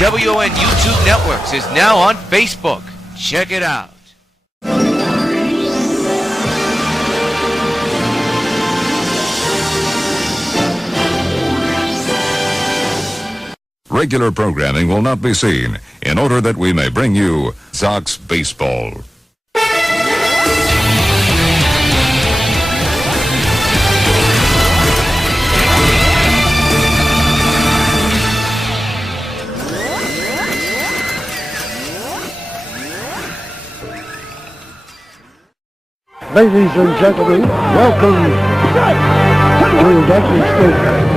WON YouTube Networks is now on Facebook. Check it out. Regular programming will not be seen in order that we may bring you Sox baseball. Ladies and gentlemen, welcome to Induction Station.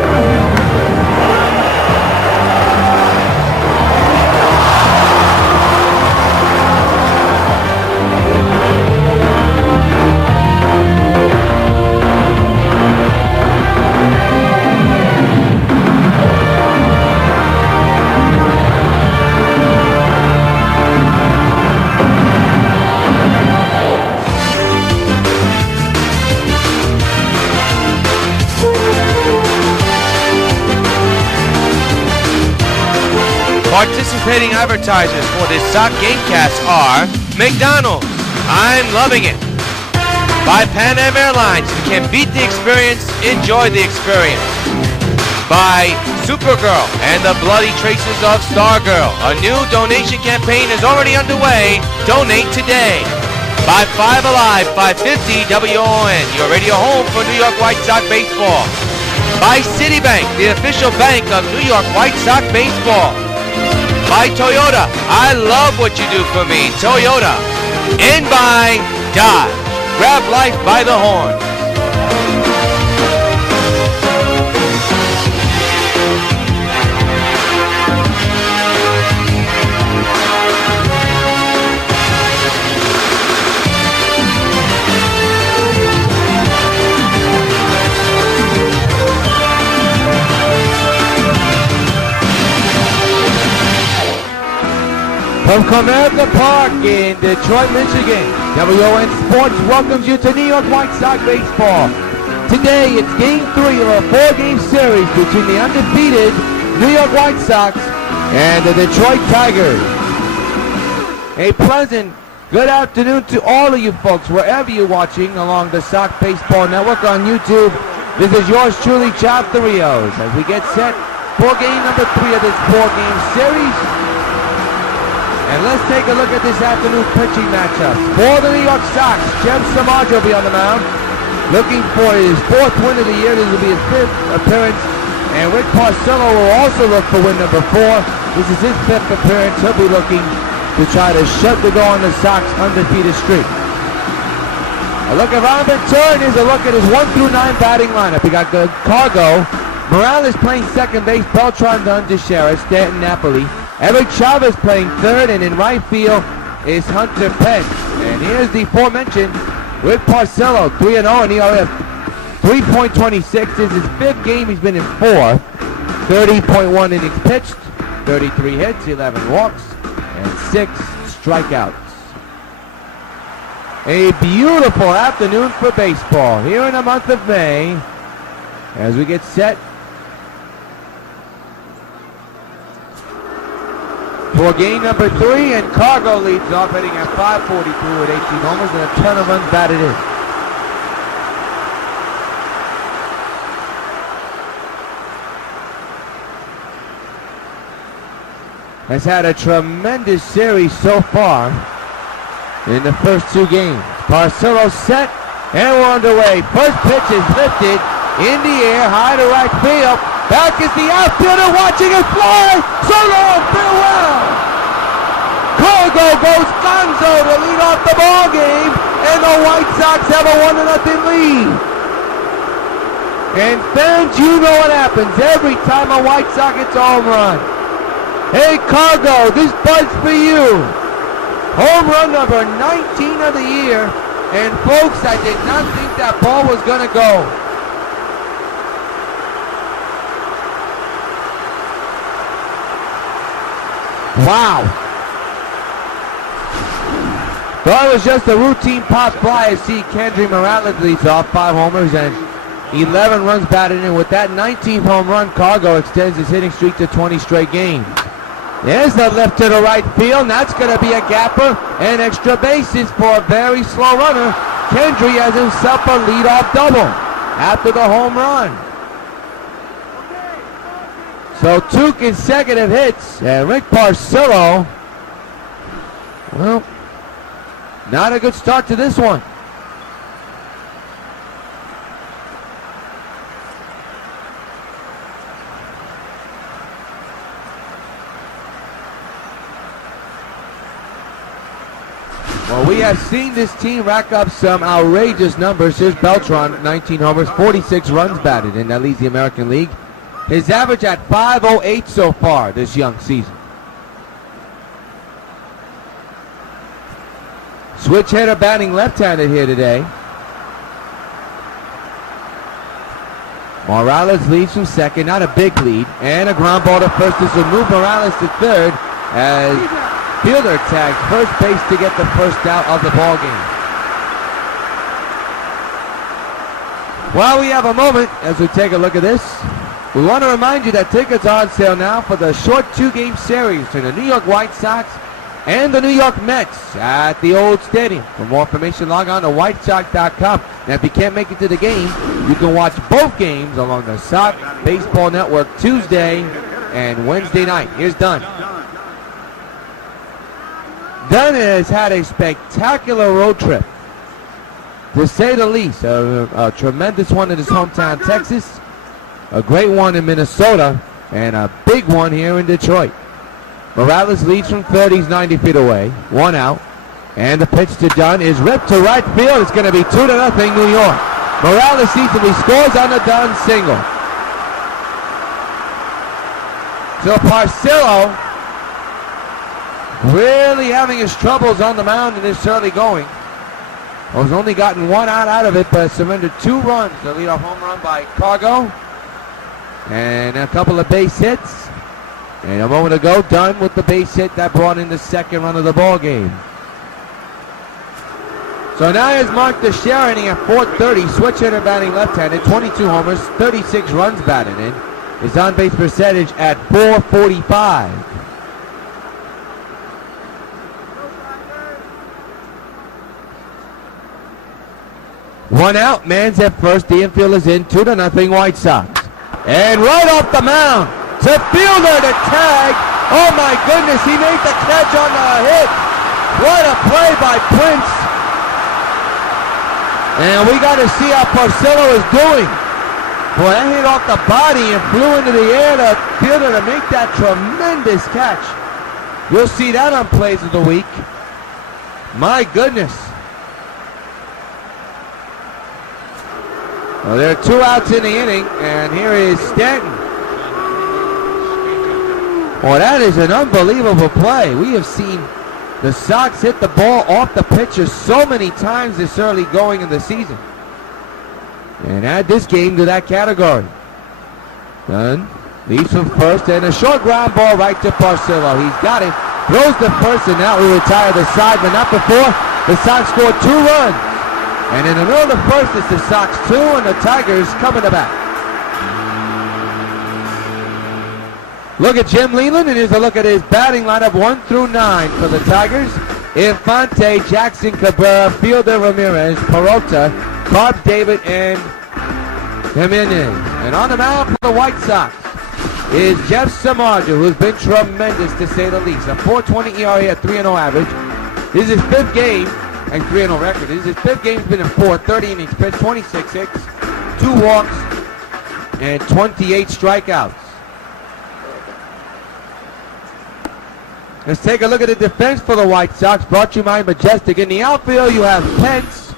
Participating advertisers for this Sox Gamecast are McDonald's, I'm loving it. By Pan Am Airlines, if you can beat the experience, enjoy the experience. By Supergirl and the Bloody Traces of Stargirl, a new donation campaign is already underway. Donate today. By 5 Alive, 550 WON, your radio home for New York White Sox baseball. By Citibank, the official bank of New York White Sox baseball. By Toyota, I love what you do for me, Toyota. And by Dodge, grab life by the horn. From Comerica Park in Detroit, Michigan, WON Sports welcomes you to New York White Sox baseball. Today, it's Game 3 of a 4-game series between the undefeated New York White Sox and the Detroit Tigers. A pleasant good afternoon to all of you folks, wherever you're watching along the Sox Baseball Network on YouTube. This is yours truly, Chapter Rios, as we get set for game number 3 of this 4-game series. And let's take a look at this afternoon's pitching matchup. For the New York Sox, SAMARDZIJA will be on the mound, looking for his 4th win of the year. This will be his 5th appearance. And Rick Porcello will also look for win number 4. This is his 5th appearance. He'll be looking to try to shut the door on the Sox undefeated streak. A look around Ventura, and here's a look at his 1 through 9 batting lineup. We got the Cargo, Morales playing second base, Beltran, Dunn, Teixeira, Stanton, Napoli. Eric Chavez playing third, and in right field is Hunter Pence. And here's the aforementioned Rick Porcello, 3-0 in ERA, 3.26. This is his 5th game. He's been in 4. 30.1 innings pitched, 33 hits, 11 walks, and 6 strikeouts. A beautiful afternoon for baseball here in the month of May as we get set for game number 3, and Cargo leads off, hitting at .542 with 18 homers and a ton of runs batted in. Has had a tremendous series so far in the first 2 games. Porcello set, and we're underway. First pitch is lifted in the air, high to right field. Back is the outfielder watching it fly. So long, farewell. Cargo goes gonzo to lead off the ball game, and the White Sox have a 1-0 lead. And fans, you know what happens every time a White Sox hits a home run. Hey, Cargo, this buzz for you. Home run number 19 of the year, and folks, I did not think that ball was gonna go. Wow. Thought it was just a routine pop fly. I see Kendry Morales leads off, 5 homers and 11 runs batted in. With that 19th home run, Cargo extends his hitting streak to 20 straight games. There's the lift to the right field. That's going to be a gapper and extra bases for a very slow runner. Kendry has himself a leadoff double after the home run. So 2 consecutive hits, and Rick Porcello, well, not a good start to this one. Well, we have seen this team rack up some outrageous numbers. Here's Beltran, 19 homers, 46 runs batted in. That leads the American League. His average at .508 so far this young season. Switch hitter batting left-handed here today. Morales leads from second, not a big lead. And a ground ball to first. This will move Morales to third as fielder tags first base to get the first out of the ball game. While we have a moment as we take a look at this, we want to remind you that tickets are on sale now for the short 2-game series between the New York White Sox and the New York Mets at the old stadium. For more information, log on to whitesox.com. And if you can't make it to the game, you can watch both games along the Sox Baseball Network Tuesday and Wednesday night. Here's Dunn. Dunn has had a spectacular road trip, to say the least. A tremendous one in his hometown, Texas. A great one in Minnesota, and a big one here in Detroit. Morales leads from third. He's 90 feet away. 1 out. And the pitch to Dunn is ripped to right field. It's going to be 2-0 New York. Morales easily scores on the Dunn single. So Porcello really having his troubles on the mound in this early going. Has only gotten 1 out of it, but surrendered 2 runs. The leadoff home run by Cargo. And a couple of base hits. And a moment ago, Dunn with the base hit that brought in the second run of the ball game. So now here's Mark Teixeira hitting at .430. Switch hitter batting left-handed. 22 homers, 36 runs batted in. His on-base percentage at .445. One out, man's at first. The infield is in. 2-0 White Sox. And right off the mound, to fielder to tag. Oh my goodness, he made the catch on the hit. What a play by Prince. And we got to see how Porcello is doing. Boy, that hit off the body and flew into the air. The fielder to make that tremendous catch. You'll see that on Plays of the Week. My goodness. Well, there are 2 outs in the inning, and here is Stanton. Well, that is an unbelievable play. We have seen the Sox hit the ball off the pitcher so many times this early going in the season. And add this game to that category. Dunn leads from first, and a short ground ball right to Porcello. He's got it, throws the first, and now we retire the side, but not before the Sox scored 2 runs. And in the middle of the first, it's the Sox 2 and the Tigers coming to bat. Look at Jim Leland, and here's a look at his batting lineup 1 through 9 for the Tigers. Infante, Jackson Cabrera, Fielder Ramirez, Peralta, CARP, David, and Jimenez. And on the mound for the White Sox is Jeff Samardzija, who's been tremendous to say the least. A .420 ERA at 3-0 average. This is his 5th game. And 3-0 record. This is his 5th game. He's been in 30 innings pitched, 26 hits, 2 walks, and 28 strikeouts. Let's take a look at the defense for the White Sox, brought to you by Majestic. In the outfield, you have Pence,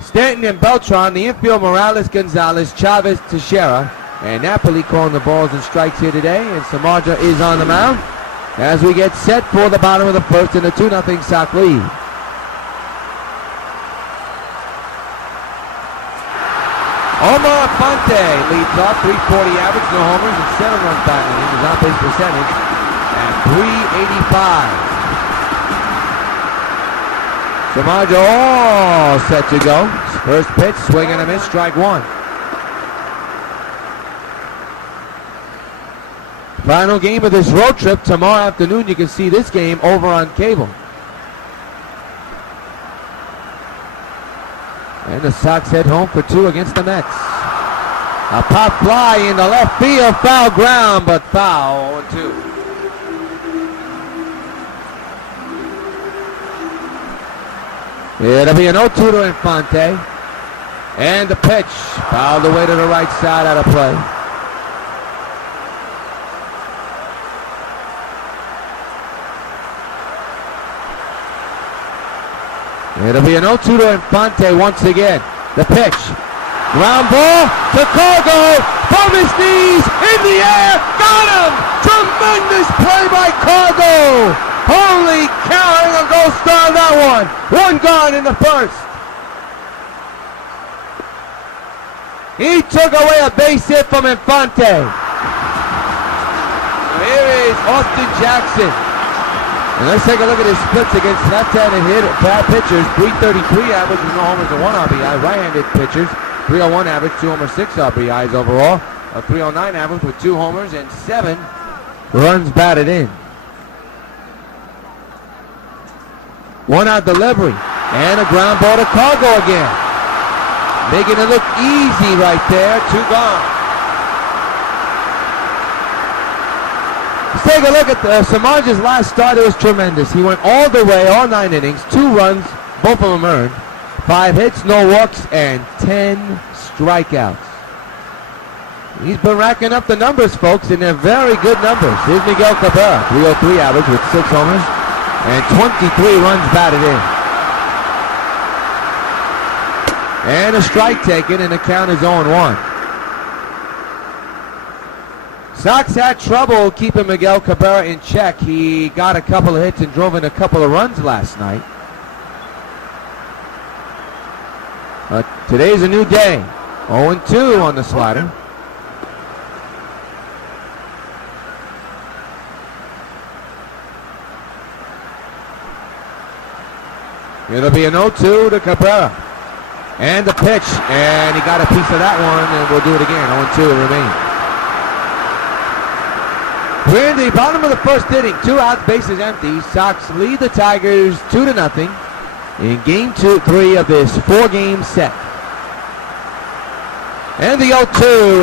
Stanton, and Beltran. The infield, Morales, Gonzalez, Chavez, Teixeira, and Napoli calling the balls and strikes here today. And Samardzija is on the mound as we get set for the bottom of the first in a 2-0 Sox lead. Omar Infante leads off, 340 average, no homers, and 7 runs batted in. His on-base percentage at .385. Samardzija all set to go. First pitch, swing and a miss, strike 1. Final game of this road trip. Tomorrow afternoon you can see this game over on cable. And the Sox head home for 2 against the Mets. A pop fly in the left field, foul ground, but foul 0-2. It'll be an 0-2 to Infante. And the pitch, fouled away to the right side, out of play. It'll be an 0-2 to Infante once again. The pitch. Ground ball to Cargo. From his knees, in the air. Got him! Tremendous play by Cargo. Holy cow, I'm going to go star that one. 1 gone in the first. He took away a base hit from Infante. So here is Austin Jackson. And let's take a look at his splits against left-handed bad pitchers. 333 average with no homers and 1 RBI. Right-handed pitchers, 301 average, 2 homers, 6 RBIs overall. A 309 average with 2 homers and 7 runs batted in. 1 out delivery. And a ground ball to Cargo again. Making it look easy right there. 2 gone. Let's take a look at Samardzij's last start. It was tremendous. He went all the way, all 9 innings, 2 runs, both of them earned, 5 hits, no walks, and 10 strikeouts. He's been racking up the numbers, folks, and they're very good numbers. Here's Miguel Cabrera, 303 average with 6 homers and 23 runs batted in. And a strike taken, and the count is 0-1. Sox had trouble keeping Miguel Cabrera in check. He got a couple of hits and drove in a couple of runs last night. Today's a new day. 0-2 on the slider. It'll be an 0-2 to Cabrera. And the pitch, and he got a piece of that one, and we'll do it again. 0-2 remains. We're in the bottom of the first inning. 2 outs, bases empty. Sox lead the Tigers 2-0 in game 3 of this 4-game set. And the 0-2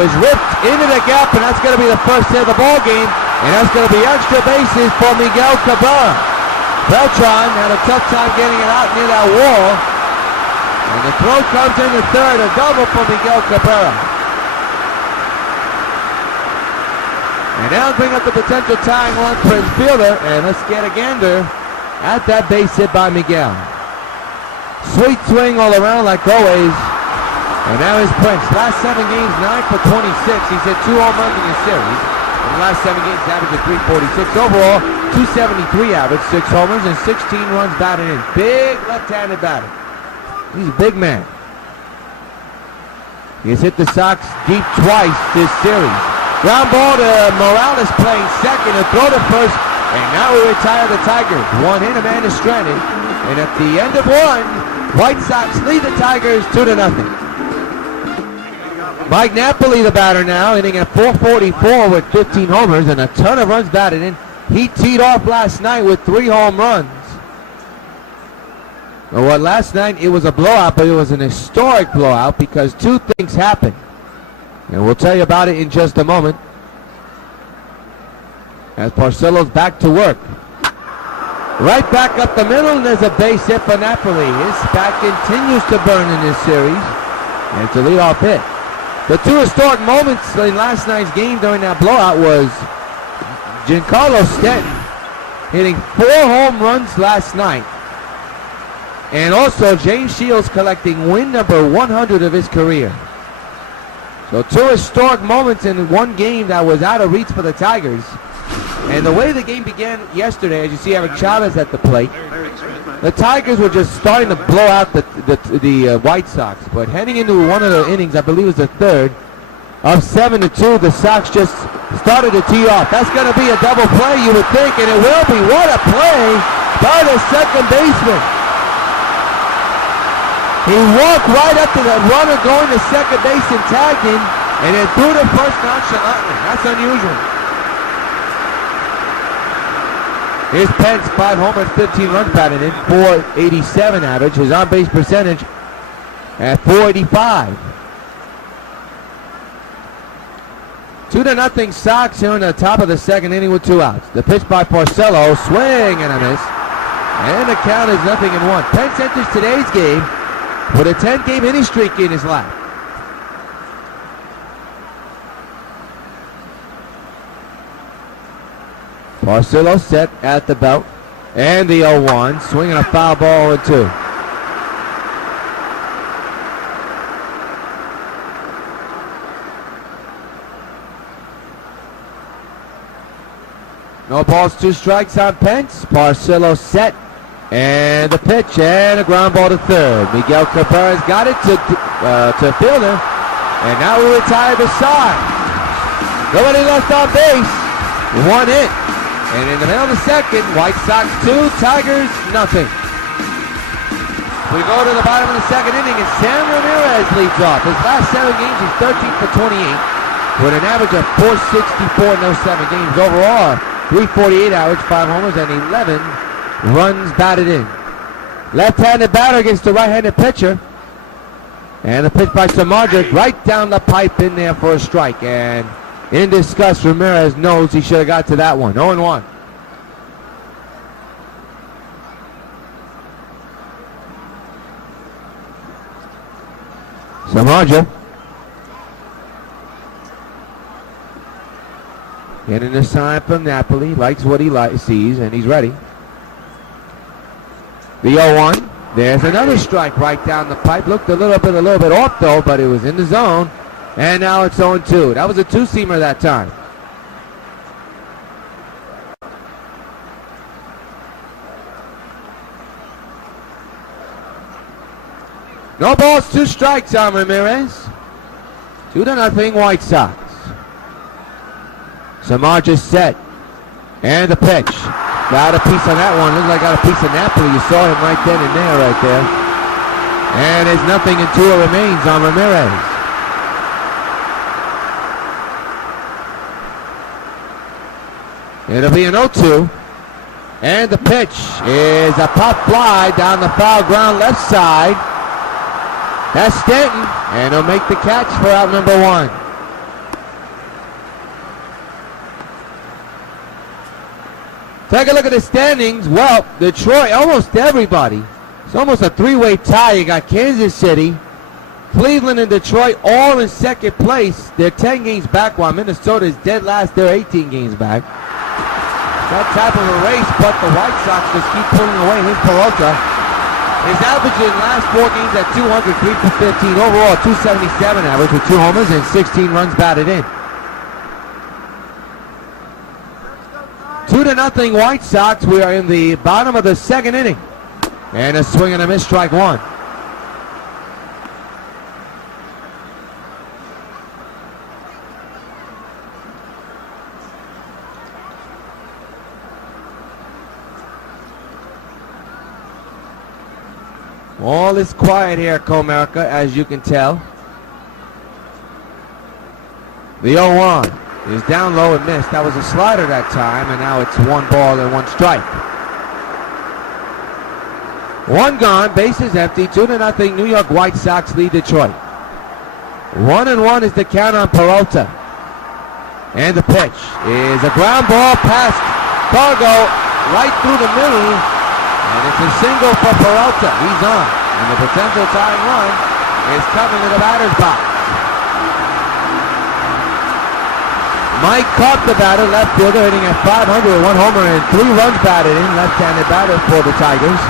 is ripped into the gap, and that's going to be the first hit of the ball game. And that's going to be extra bases for Miguel Cabrera. Beltran had a tough time getting it out near that wall. And the throw comes in the third, a double for Miguel Cabrera. And now bring up the potential tying run for his fielder, and let's get a gander at that base hit by Miguel. Sweet swing all around like always. And now his Prince. Last 7 games, 9 for 26. He's hit 2 home runs in the series. In the last 7 games, average of 346. Overall, 273 average, 6 homers, and 16 runs batted in. Big left-handed batter. He's a big man. He has hit the Sox deep twice this series. Ground ball to Morales playing second, a throw to first, and now we retire the Tigers. 1 hit, a man is stranded. And at the end of 1, White Sox lead the Tigers 2-0. Mike Napoli, the batter now, hitting at .444 with 15 homers and a ton of runs batted in. He teed off last night with 3 home runs. Well, last night it was a blowout, but it was an historic blowout because 2 things happened. And we'll tell you about it in just a moment. As Porcello's back to work. Right back up the middle, and there's a base hit for Napoli. His bat continues to burn in this series. And it's a leadoff hit. The 2 historic moments in last night's game during that blowout was Giancarlo Stanton hitting 4 home runs last night. And also James Shields collecting win number 100 of his career. So 2 historic moments in 1 game that was out of reach for the Tigers. And the way the game began yesterday, as you see Eric Chavez at the plate, the Tigers were just starting to blow out the White Sox. But heading into one of the innings, I believe it was the third, of 7-2, the Sox just started to tee off. That's going to be a double play, you would think, and it will be. What a play by the second baseman. He walked right up to the runner going to second base and tagged him, and then threw the first nonchalantly. That's unusual. Here's Pence, 5 homers, 15 runs batted in, 487 average. His on-base percentage at 485. 2-0 Sox here in the top of the second inning with 2 outs. The pitch by Porcello, swing and a miss. And the count is 0-1. Pence enters today's game with a 10-game inning streak in his lap. Porcello set at the belt. And the 0-1, swinging a foul ball and 2. No balls, 2 strikes on Pence. Porcello set. And the pitch and a ground ball to third. Miguel Cabrera's got it to fielder. And now we retire the side. Nobody left on base. 1 hit. And in the middle of the second, White Sox 2, Tigers nothing. We go to the bottom of the second inning and Sam Ramirez leads off. His last 7 games, he's 13 for 28 with an average of 464 in those 7 games. Overall, 348 average, 5 homers, and 11 runs batted in. Left-handed batter against the right-handed pitcher. And the pitch by SAMARDZIJA right down the pipe in there for a strike. And in disgust, Ramirez knows he should have got to that one. 0-1. SAMARDZIJA getting a sign from Napoli. Likes what he sees, and he's ready. The 0-1. There's another strike right down the pipe. Looked a little bit off though, but it was in the zone. And now it's 0-2. That was a 2-seamer that time. No balls, 2 strikes on Ramirez. 2-0 White Sox. SAMARDZIJA set. And the pitch. Got a piece on that one. Looks like got a piece of Napoli. You saw him right then and there, right there. And there's nothing, and 2 remains on Ramirez. It'll be an 0-2. And the pitch is a pop fly down the foul ground left side. That's Stanton. And he'll make the catch for out number 1. Take a look at the standings. Well, Detroit, almost everybody. It's almost a 3-way tie. You got Kansas City, Cleveland, and Detroit all in second place. They're 10 games back, while Minnesota is dead last. They're 18 games back. That type of a race, but the White Sox just keep pulling away. Here's PERALTA. His average in the last 4 games at 200, 3 for 15. Overall, 277 average with 2 homers and 16 runs batted in. 2-0 White Sox. We are in the bottom of the second inning. And a swing and a miss, strike 1. All is quiet here at Comerica, as you can tell. The 0-1 is down low and missed. That was a slider that time, and now it's 1 ball and 1 strike. 1 gone, bases empty. 2-0 New York White Sox lead Detroit. 1-1 is the count on PERALTA. And the pitch is a ground ball past Fargo right through the middle. And it's a single for PERALTA. He's on. And the potential tying run is coming to the batter's box. Mike CARP, the batter, left fielder, hitting at 500 with 1 homer and 3 runs batted in. Left-handed batter for the Tigers.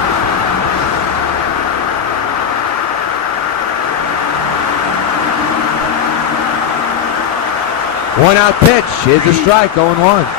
One out pitch is a strike, 0-1.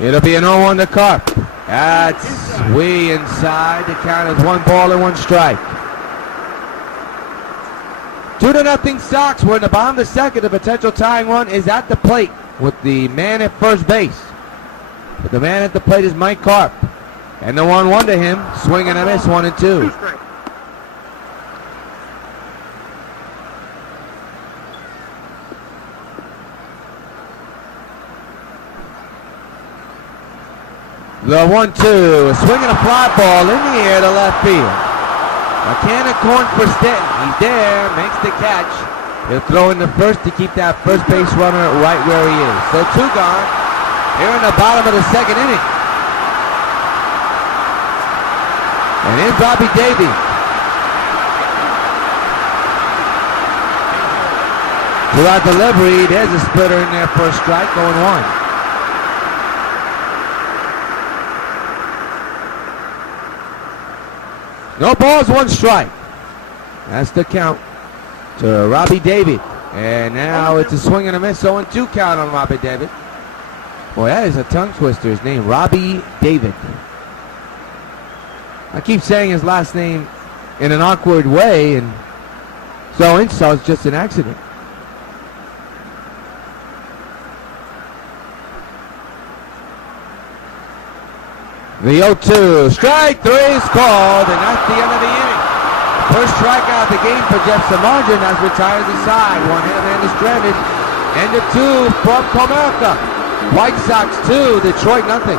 It'll be an 0-1 to CARP. That's way inside. The count is 1 ball and 1 strike. 2-0 Sox. We're in the bottom of the second. The potential tying run is at the plate. with the man at first base. But the man at the plate is Mike Carp. And the 1-1 to him. Swing and a miss, 1-2. The 1-2. Swinging a fly ball in the air to left field. A can of corn for Stanton. He's there, makes the catch. He'll throw in the first to keep that first base runner right where he is. So 2 gone here in the bottom of the second inning. And here's Robbie Davies. To our delivery, there's a splitter in there for a strike, going 1. No balls, 1 strike. That's the count to Robbie Davies. And now it's a swing and a miss, 0-2 count on Robbie Davies. Boy, that is a tongue twister, his name, Robbie Davies. I keep saying his last name in an awkward way, and so it's just an accident. The 0-2, strike 3 is called, and that's the end of the inning. First strikeout of the game for Jeff Samardzija has retired the side. 1 hit man is stranded. End of 2 from Comerica. White Sox 2, Detroit nothing.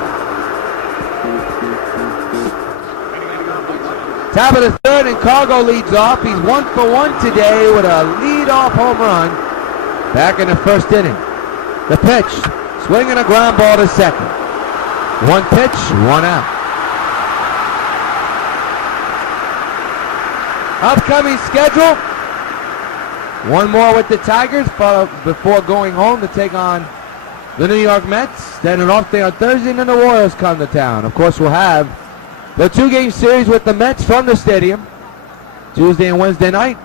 Top of the third, and Cargo leads off. He's 1 for 1 today with a lead-off home run back in the first inning. The pitch, swinging a ground ball to second. 1 pitch, 1 out. Upcoming schedule. 1 more with the Tigers before going home to take on the New York Mets. Then an off day on Thursday, and then the Royals come to town. Of course, we'll have the 2-game series with the Mets from the stadium Tuesday and Wednesday night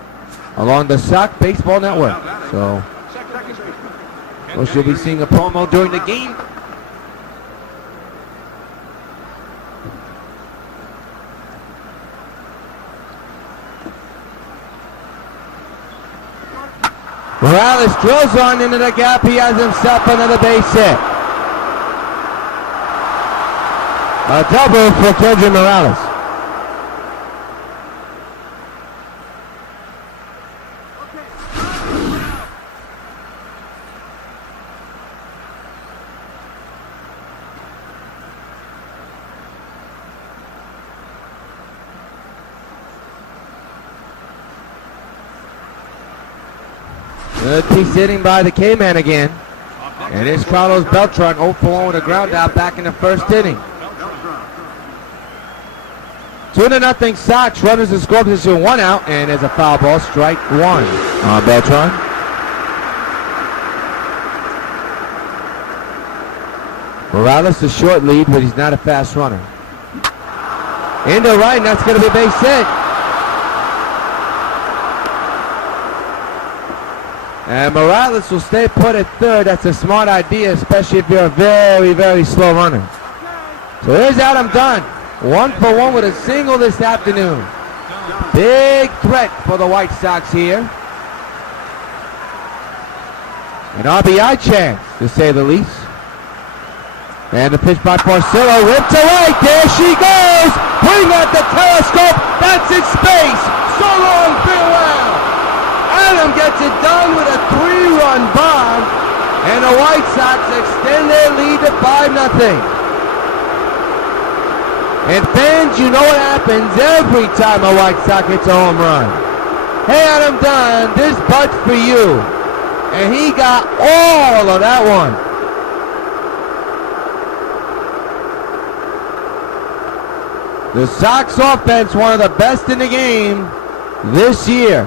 along the Sox Baseball Network. So, of course, you'll be seeing a promo during the game. Morales drills on into the gap. He has himself another base hit. A double for Kendrick Morales. Good piece hitting by the K-Man again. And it's Carlos Beltran 0 for 1 with a ground out back in the first inning. 2-0 Sox. Runners in score position, 1 out, and there's a foul ball, strike 1 on Beltran. Morales a short lead, but he's not a fast runner. Into right, and that's going to be a base hit. And Morales will stay put at third. That's a smart idea, especially if you're a very, very slow runner. So here's Adam Dunn. 1 for 1 with a single this afternoon. Big threat for the White Sox here. An RBI chance, to say the least. And the pitch by Porcello, ripped to right. There she goes. Bring out the telescope. That's its space. So long, farewell. Adam gets it done with a 3-run bomb, and the White Sox extend their lead to 5-0. And fans, you know what happens every time a White Sox hits a home run. Hey, Adam Dunn, this butt's for you. And he got all of that one. The Sox offense, one of the best in the game this year.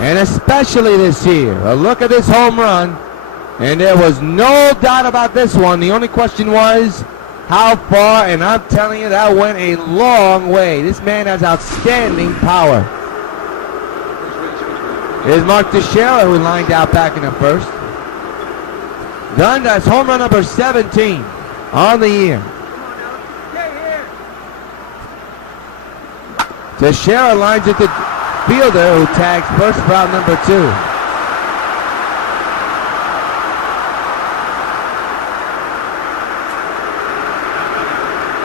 And especially this year. A look at this home run, and there was no doubt about this one. The only question was how far, and I'm telling you, that went a long way. This man has outstanding power. Here's Mark Teixeira, who lined out back in the first. Dunn, that's home run number 17 on the year. Teixeira lines it to fielder, who tags first for out number 2.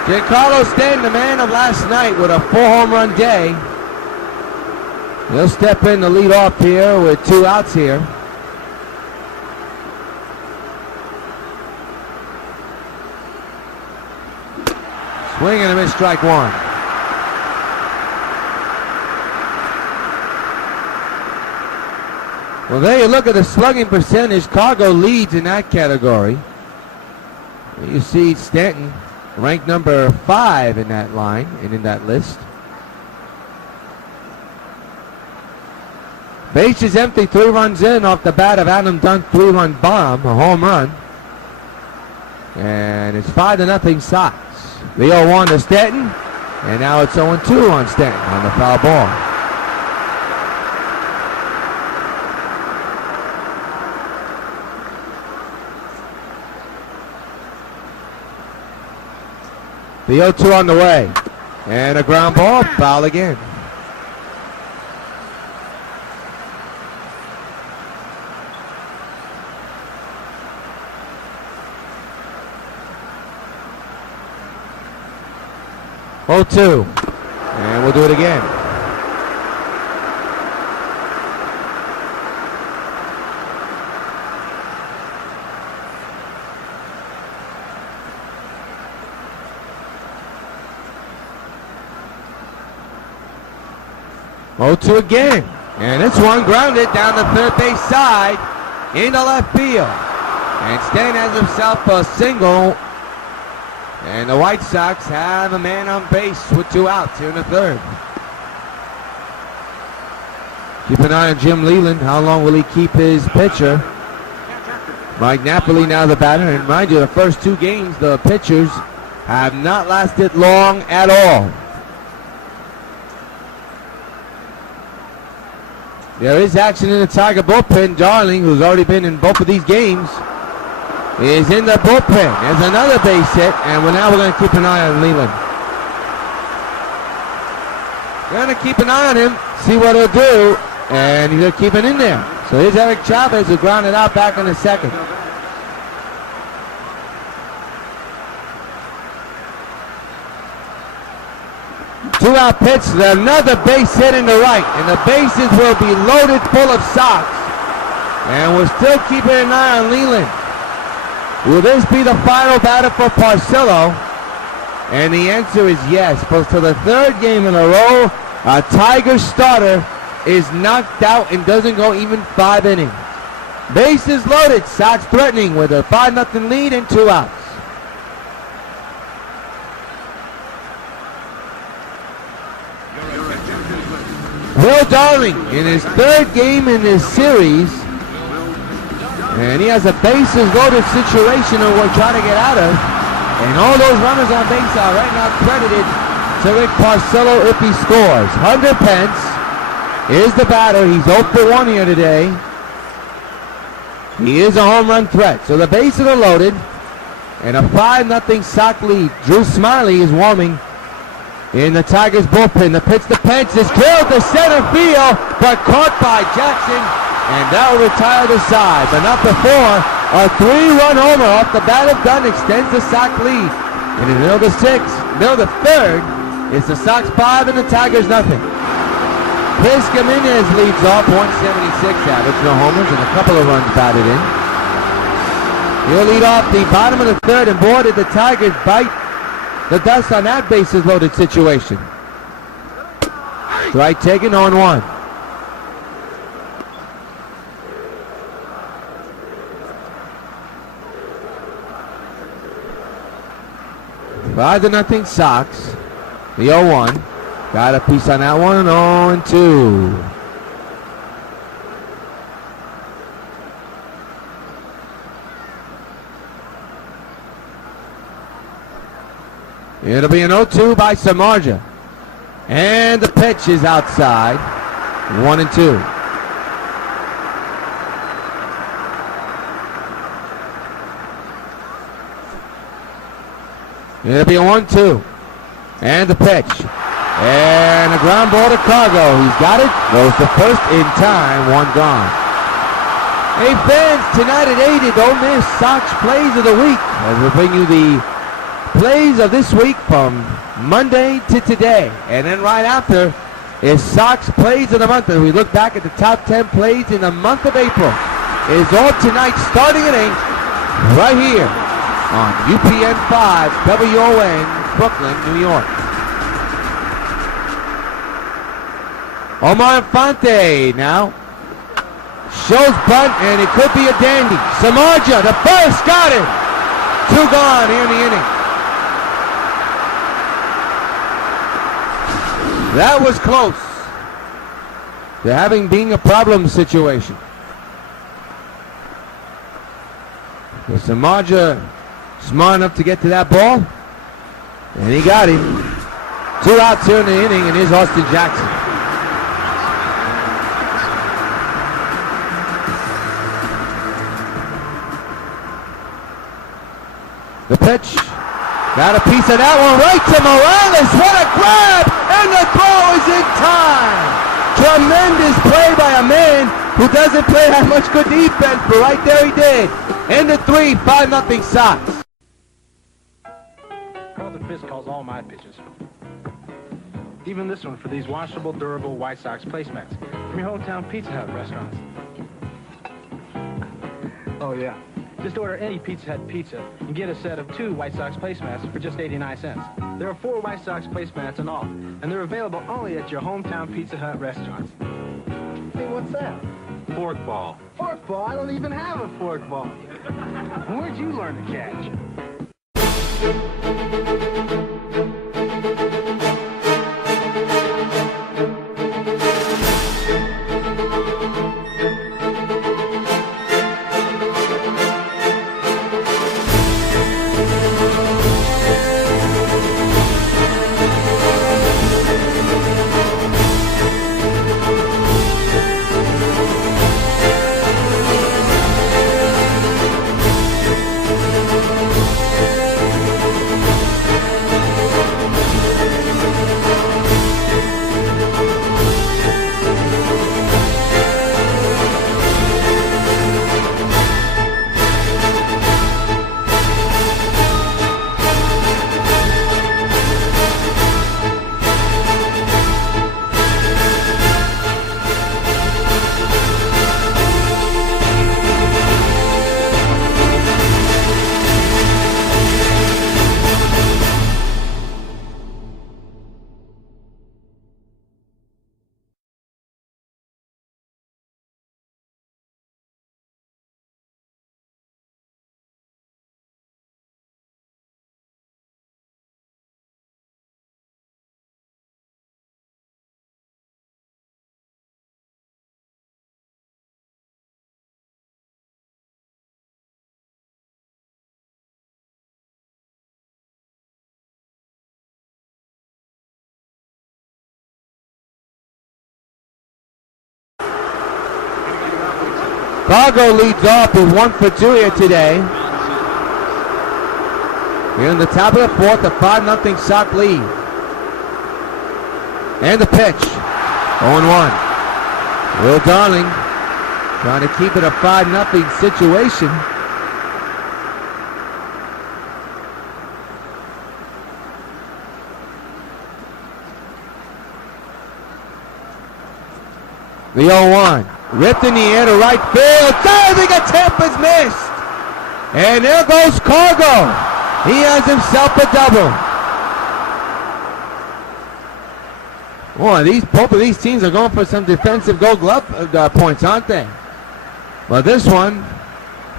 Giancarlo Stanton, the man of last night with a 4-home run day. He'll step in to lead off here with 2 outs here. Swing and a miss, strike 1. Well, there you look at the slugging percentage. Cargo leads in that category. You see Stanton ranked number 5 in that line and in that list. Base is empty, 3 runs in off the bat of Adam Dunn, 3-run bomb, a home run. And it's 5-0 Sox. The 0-1 to Stanton, and now it's 0-2 on Stanton on the foul ball. The 0-2 on the way, and a ground ball, foul again. Oh, 2, and we'll do it again. Oh, 2 again, and this one grounded down the third base side into left field, and Stan has himself a single. And the White Sox have a man on base with 2 outs here in the third. Keep an eye on Jim Leland. How long will he keep his pitcher? Mike Napoli now the batter. And mind you, the first 2 games, the pitchers have not lasted long at all. There is action in the Tiger bullpen. Darling, who's already been in both of these games, is in the bullpen. There's another base hit, and now we're going to keep an eye on Leland. Going to keep an eye on him, see what he'll do, and he's going to keep it in there. So here's Eric Chavez, who grounded out back in the second. Two-out pitch, another base hit in the right, and the bases will be loaded full of Sox. And we're still keeping an eye on Leland. Will this be the final batter for Porcello? And the answer is yes. For the 3rd game in a row, a Tiger starter is knocked out and doesn't go even 5 innings. Bases loaded. Sox threatening with a 5-0 lead and 2 outs. Will Darling in his 3rd game in this series. And he has a bases loaded situation that we're trying to get out of. And all those runners on base are right now credited to Rick Porcello if he scores. Hunter Pence is the batter. He's 0 for 1 here today. He is a home run threat. So the bases are loaded. And a 5-0 Sox lead. Drew Smiley is warming in the Tigers bullpen. The pitch to Pence is killed to center field, but caught by Jackson. And that will retire the side, but not before a 3-run homer off the bat of Dunn extends the Sox lead. And in the middle of the 3rd, it's the Sox 5 and the Tigers nothing. Chris Gimenez leads off, 176 average, no homers, and a couple of runs batted in. He'll lead off the bottom of the 3rd, and boy, did the Tigers bite the dust on that bases loaded situation. Strike taken, 0-1. By the 0 Sox. The 0-1. Got a piece on that one. 0-2. It'll be an 0-2 by Samardzija. And the pitch is outside. 1-2. It'll be a 1-2. And the pitch. And a ground ball to Cargo. He's got it. Goes to first in time. 1 gone. Hey fans, tonight at 8 at Ole Miss Sox Plays of the Week. As we bring you the plays of this week from Monday to today. And then right after is Sox plays of the month. As we look back at the top 10 plays in the month of April. It is all tonight starting at 8 right here on UPN 5 WON Brooklyn, New York. OMAR INFANTE now shows bunt, and it could be a dandy. SAMARDZIJA, the first, got it. 2 gone here in the inning. That was close to having being a problem situation. Was SAMARDZIJA smart enough to get to that ball? And he got him. 2 outs here in the inning, and here's Austin Jackson. The pitch, got a piece of that one right to Morales. What a grab, and the throw is in time. Tremendous play by a man who doesn't play that much good defense, but right there he did. End of 3, 5-0 Sox. Carlton Fisk calls all my pitches. Even this one for these washable, durable White Sox placemats from your hometown Pizza Hut restaurants. Oh yeah. Just order any Pizza Hut pizza and get a set of 2 White Sox placemats for just 89 cents. There are 4 White Sox placemats in all, and they're available only at your hometown Pizza Hut restaurants. Hey, what's that? Fork ball. Fork ball? I don't even have a fork ball. Where'd you learn to catch? Chicago leads off with 1 for 2 here today. We're in the top of the 4th, a 5-0 Sox lead. And the pitch, 0-1. Will Darling trying to keep it a 5-0 situation. The 0-1. Ripped in the air to right field. Diving attempt is missed. And there goes Cargo. He has himself a double. Boy, both of these teams are going for some defensive Gold Glove points, aren't they? But this one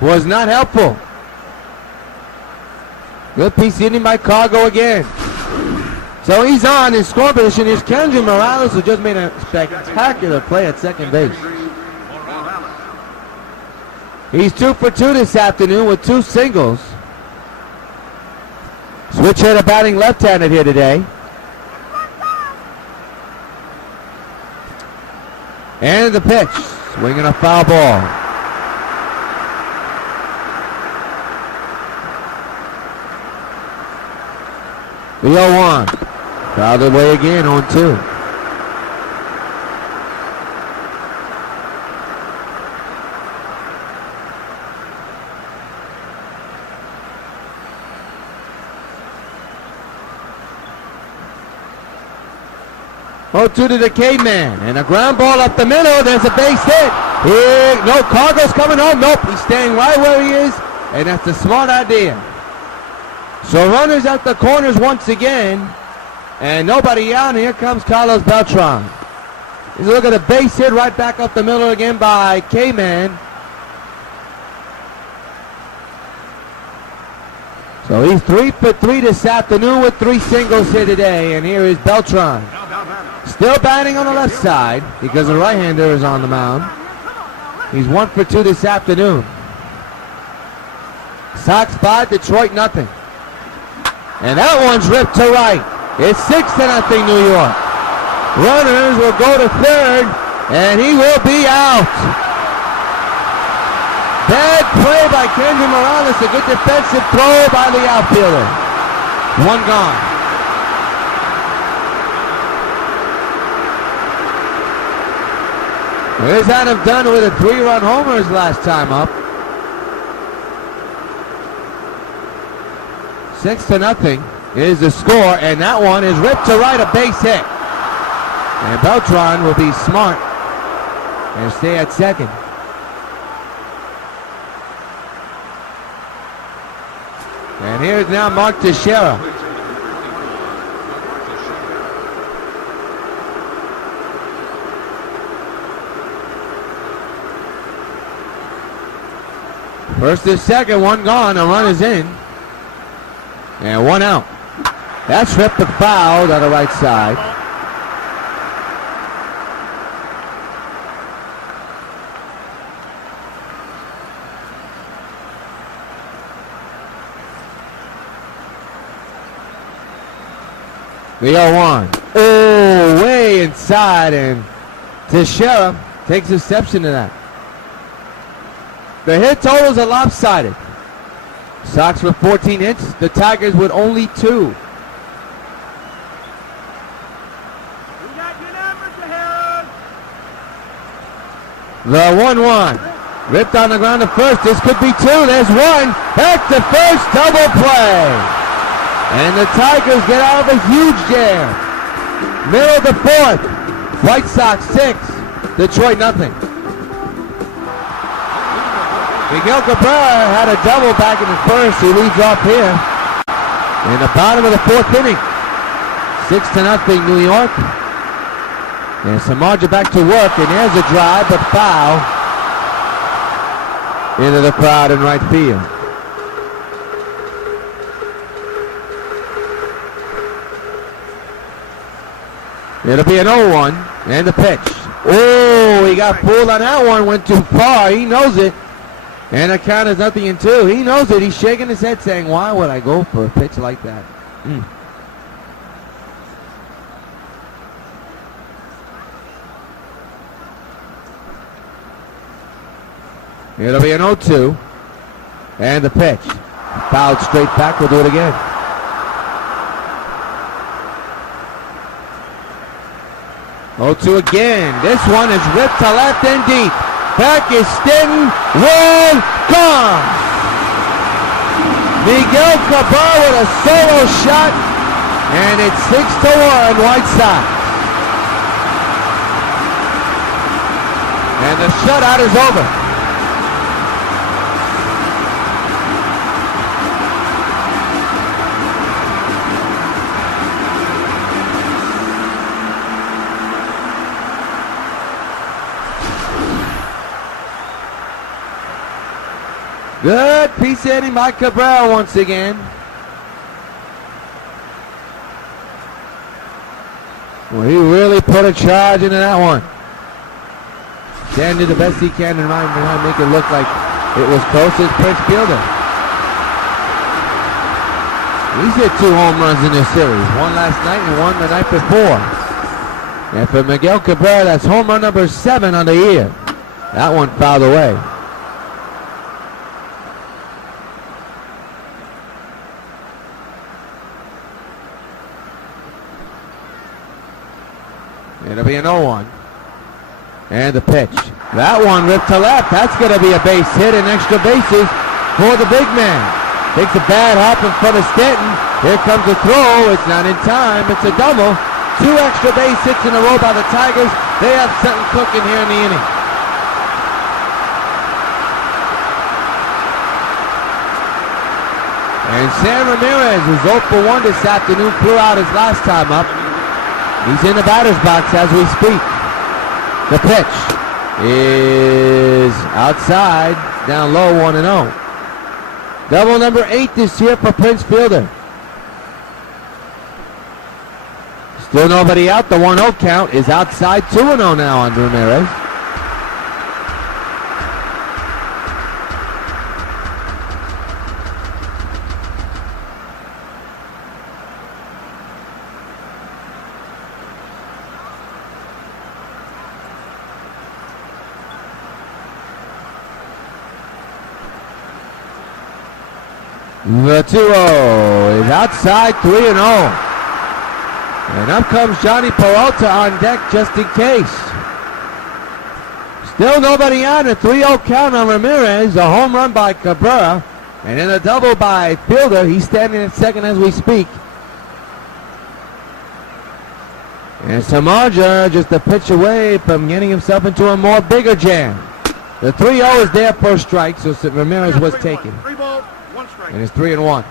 was not helpful. Good piece hitting by Cargo again. So he's on in scoring position. Here's Kendrick Morales, who just made a spectacular play at second base. He's 2 for 2 this afternoon with 2 singles. Switch hitter batting left-handed here today. And the pitch, swinging a foul ball. The 0-1, fouled away again, 0-2. 0-2 to the K-Man. And a ground ball up the middle. There's a base hit. Here, no, Cargo's coming home. Nope, he's staying right where he is. And that's a smart idea. So runners at the corners once again. And nobody out. And here comes Carlos Beltran. He's looking at a base hit right back up the middle again by K-Man. So he's 3 for 3 this afternoon with 3 singles here today. And here is Beltran. Still batting on the left side because the right-hander is on the mound. He's 1 for 2 this afternoon. Sox 5, Detroit nothing. And that one's ripped to right. It's 6-0 New York. Runners will go to third, and he will be out. Bad play by Kendry Morales. A good defensive throw by the outfielder. 1 gone. Here's Adam Dunn with a 3-run homer his last time up. 6-0 is the score, and that one is ripped to right, a base hit. And Beltran will be smart and stay at second. And here's now Mark Teixeira. First and second, 1 gone, a run is in. And 1 out. That's ripped the foul on the right side. The 0-1. Oh, way inside, and Teixeira takes exception to that. The hit totals are lopsided. Sox with 14 hits, the Tigers with only 2. The 1-1. Ripped on the ground to first. This could be 2. There's 1. Back to first. Double play. And the Tigers get out of a huge jam. Middle of the 4th. White Sox 6. Detroit nothing. Miguel Cabrera had a double back in the first. He leads off here in the bottom of the 4th inning. 6-0 New York. And Samardzija back to work, and there's a drive, but foul into the crowd in right field. It'll be an 0-1, and the pitch. Oh, he got pulled on that one, went too far. He knows it. And the count is 0-2. He knows it. He's shaking his head saying, why would I go for a pitch like that? It'll be an 0-2. And the pitch. Fouled straight back. We'll do it again. Oh, 2 again. This one is ripped to left and deep. Back is Stanton. 1 gone. Miguel Cabrera with a solo shot. And it's 6-1 White Sox. And the shutout is over. Good piece hitting by Cabrera once again. Well, he really put a charge into that one. Dan did the best he can in mind to make it look like it was close to Prince Fielder. He's hit 2 home runs in this series. 1 last night and 1 the night before. And for Miguel Cabrera, that's home run number 7 on the year. That one fouled away. It'll be an 0-1. And the pitch. That one ripped to left. That's going to be a base hit and extra bases for the big man. Takes a bad hop in front of Stanton. Here comes the throw. It's not in time. It's a double. 2 extra base hits in a row by the Tigers. They have something cooking here in the inning. And Sam Ramirez is 0 for 1 this afternoon, flew out his last time up. He's in the batter's box as we speak. The pitch is outside, down low, 1-0. Double number 8 this year for Prince Fielder. Still nobody out. The 1-0 count is outside, 2-0 now on Ramirez. The 2-0 is outside, 3-0. And up comes Johnny Peralta on deck just in case. Still nobody on. A 3-0 count on Ramirez. A home run by Cabrera. And then a double by Fielder. He's standing at second as we speak. And SAMARDZIJA just a pitch away from getting himself into a more bigger jam. The 3-0 is there for a strike, so Ramirez was taken. 3 balls, 1 strike. And it's 3-1.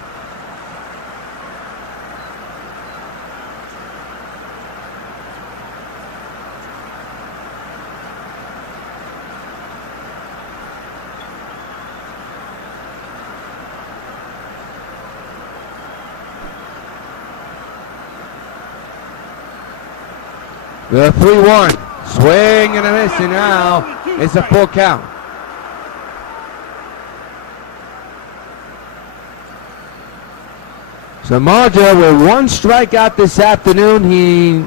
The 3-1. Swing and a miss, and now it's a full count. SAMARDZIJA with 1 strikeout this afternoon. He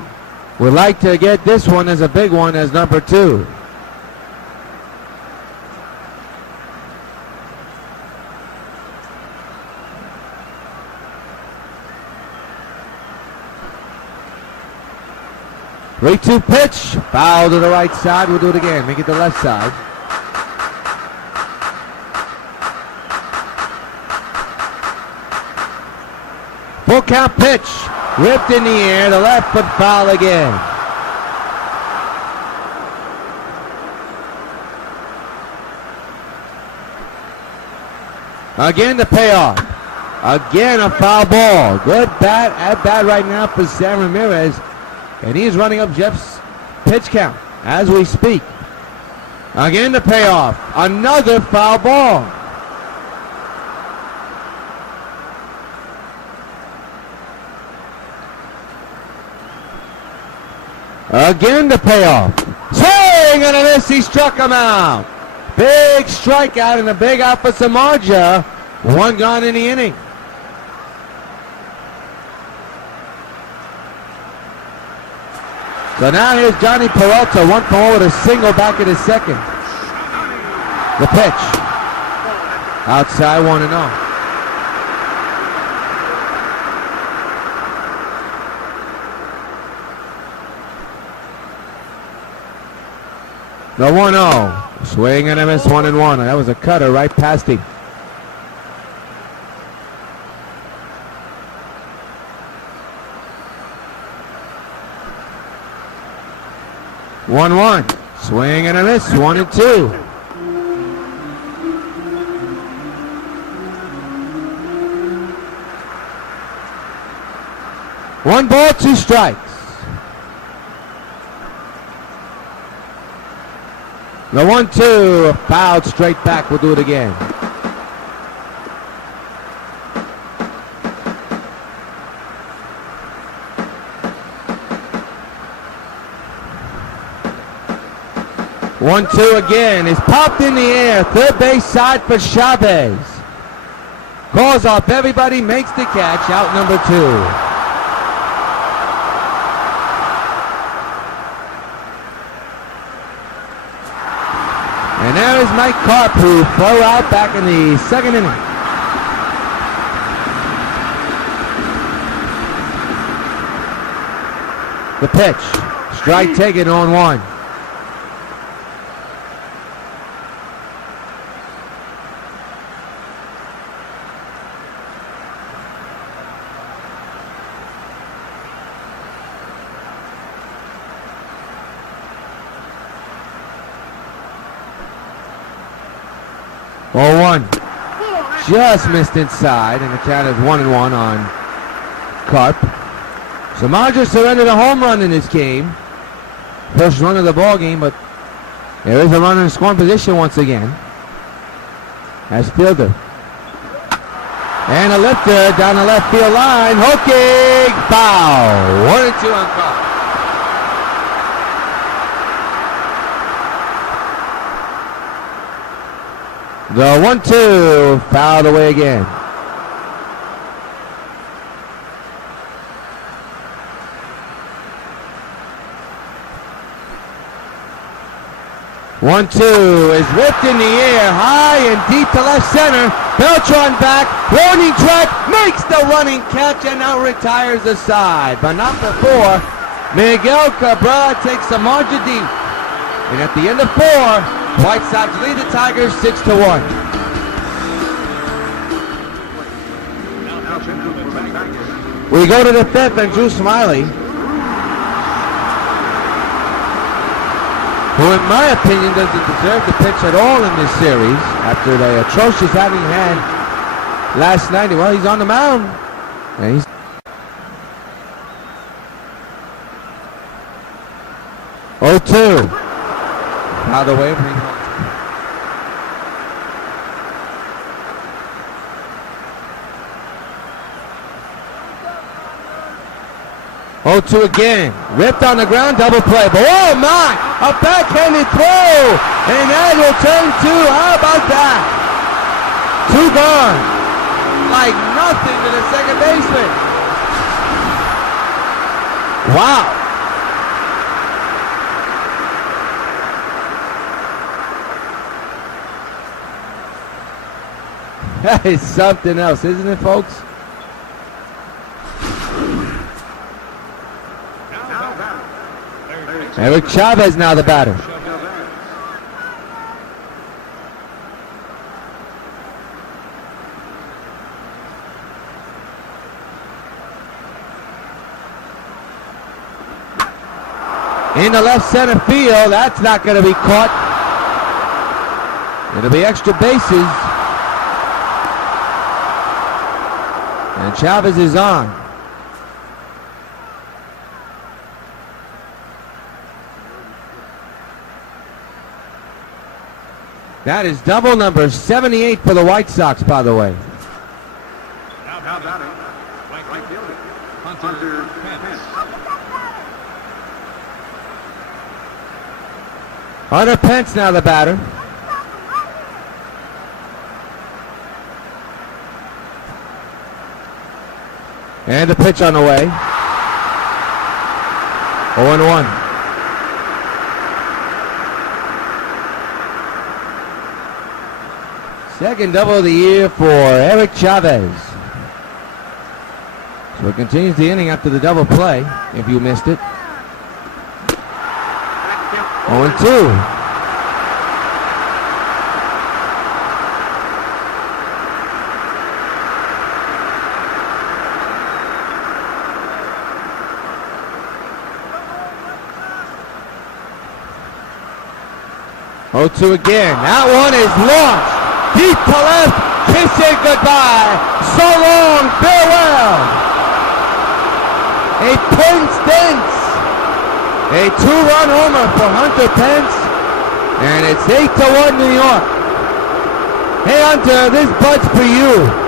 would like to get this one as a big one as number 2. Three-two pitch, foul to the right side. We'll do it again. Make it the left side. Full count pitch, ripped in the air, the left foot foul again. Again the payoff. Again a foul ball. Good bat at bat right now for Sam Ramirez. And he's running up Jeff's pitch count as we speak. Again the payoff. Another foul ball. Again the payoff. Swing and a miss. He struck him out. Big strikeout and a big out for SAMARDZIJA. 1 gone in the inning. So now here's Johnny Peralta, 1 for 1 with a single back in his second. The pitch. Outside, 1-0. The 1-0. Swing and a miss, 1-1. That was a cutter right past him. One. Swing and a miss, 1-2. One ball, 2 strikes. The 1-2, fouled straight back. We'll do it again. One-two again is popped in the air. Third base side for Chavez. Calls up everybody, makes the catch. Out number 2. And there is Mike CARP, who flew out back in the second inning. The pitch. Strike taken on 1. 0-1. Just missed inside, and the count is 1-1 on CARP. SAMARDZIJA surrendered a home run in this game. First run of the ball game, but there is a runner in scoring position once again. As fielder. And a lifter down the left field line. Hooking foul. 1-2 on CARP. The 1-2 fouled away again. One-two is ripped in the air, high and deep to left center. Beltran back, warning track, makes the running catch and now retires the side. But not before Miguel Cabrera takes SAMARDZIJA deep. And at the end of 4, White Sox lead the Tigers 6-1. We go to the 5th and Drew Smiley, who in my opinion doesn't deserve to pitch at all in this series after the atrocious outing he had last night. Well, he's on the mound. And he's 0-2. Out of the way. 0-2 again. Ripped on the ground, double play. But oh my! A backhanded throw! And that will turn 2. How about that? 2 gone. Like nothing to the second baseman. Wow. That is something else, isn't it, folks? Eric Chavez now the batter. In the left center field, that's not going to be caught. It'll be extra bases. And Chavez is on. That is double number 78 for the White Sox, by the way. Now batting, right fielder, Hunter Pence. Hunter Pence now the batter. And the pitch on the way. 0-1. Second double of the year for Eric Chavez. So it continues the inning after the double play, if you missed it. 0-2. Oh, 2 again. That one is launched. Deep to left, kissing goodbye. So long, farewell. A Pence dance. A 2-run homer for Hunter Pence. And it's 8-1 New York. Hey Hunter, this bud's for you.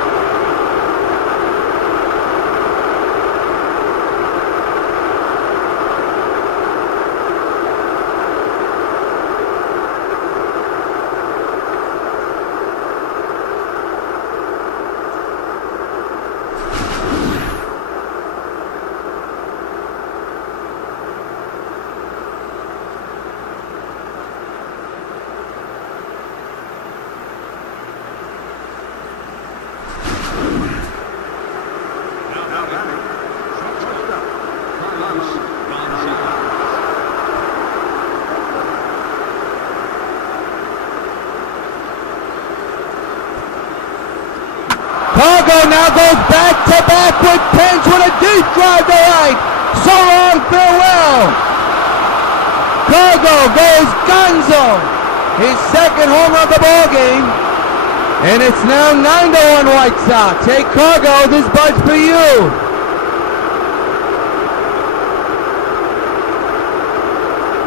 Now goes back-to-back with Pence with a deep drive to right. So long, farewell. Cargo goes gonzo. His second home of the ball game. And it's now 9-1 White Sox. Hey, Cargo, this bud's for you.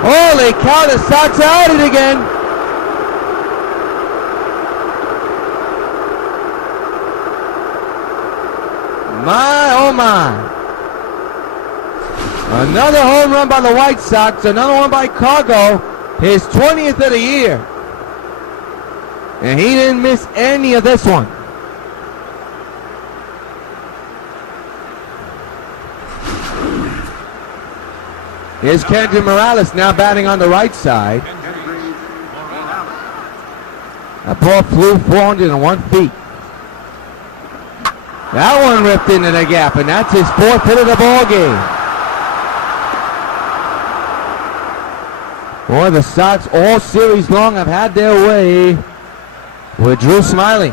Holy cow, the Sox are at it again. My, oh my. Another home run by the White Sox, another one by Cargo, his 20th of the year. And he didn't miss any of this one. Here's Kendry Morales now batting on the right side. That ball flew 401 feet. That one ripped into the gap, and that's his 4th hit of the ball game. Boy, the Sox all series long have had their way with Drew Smyly.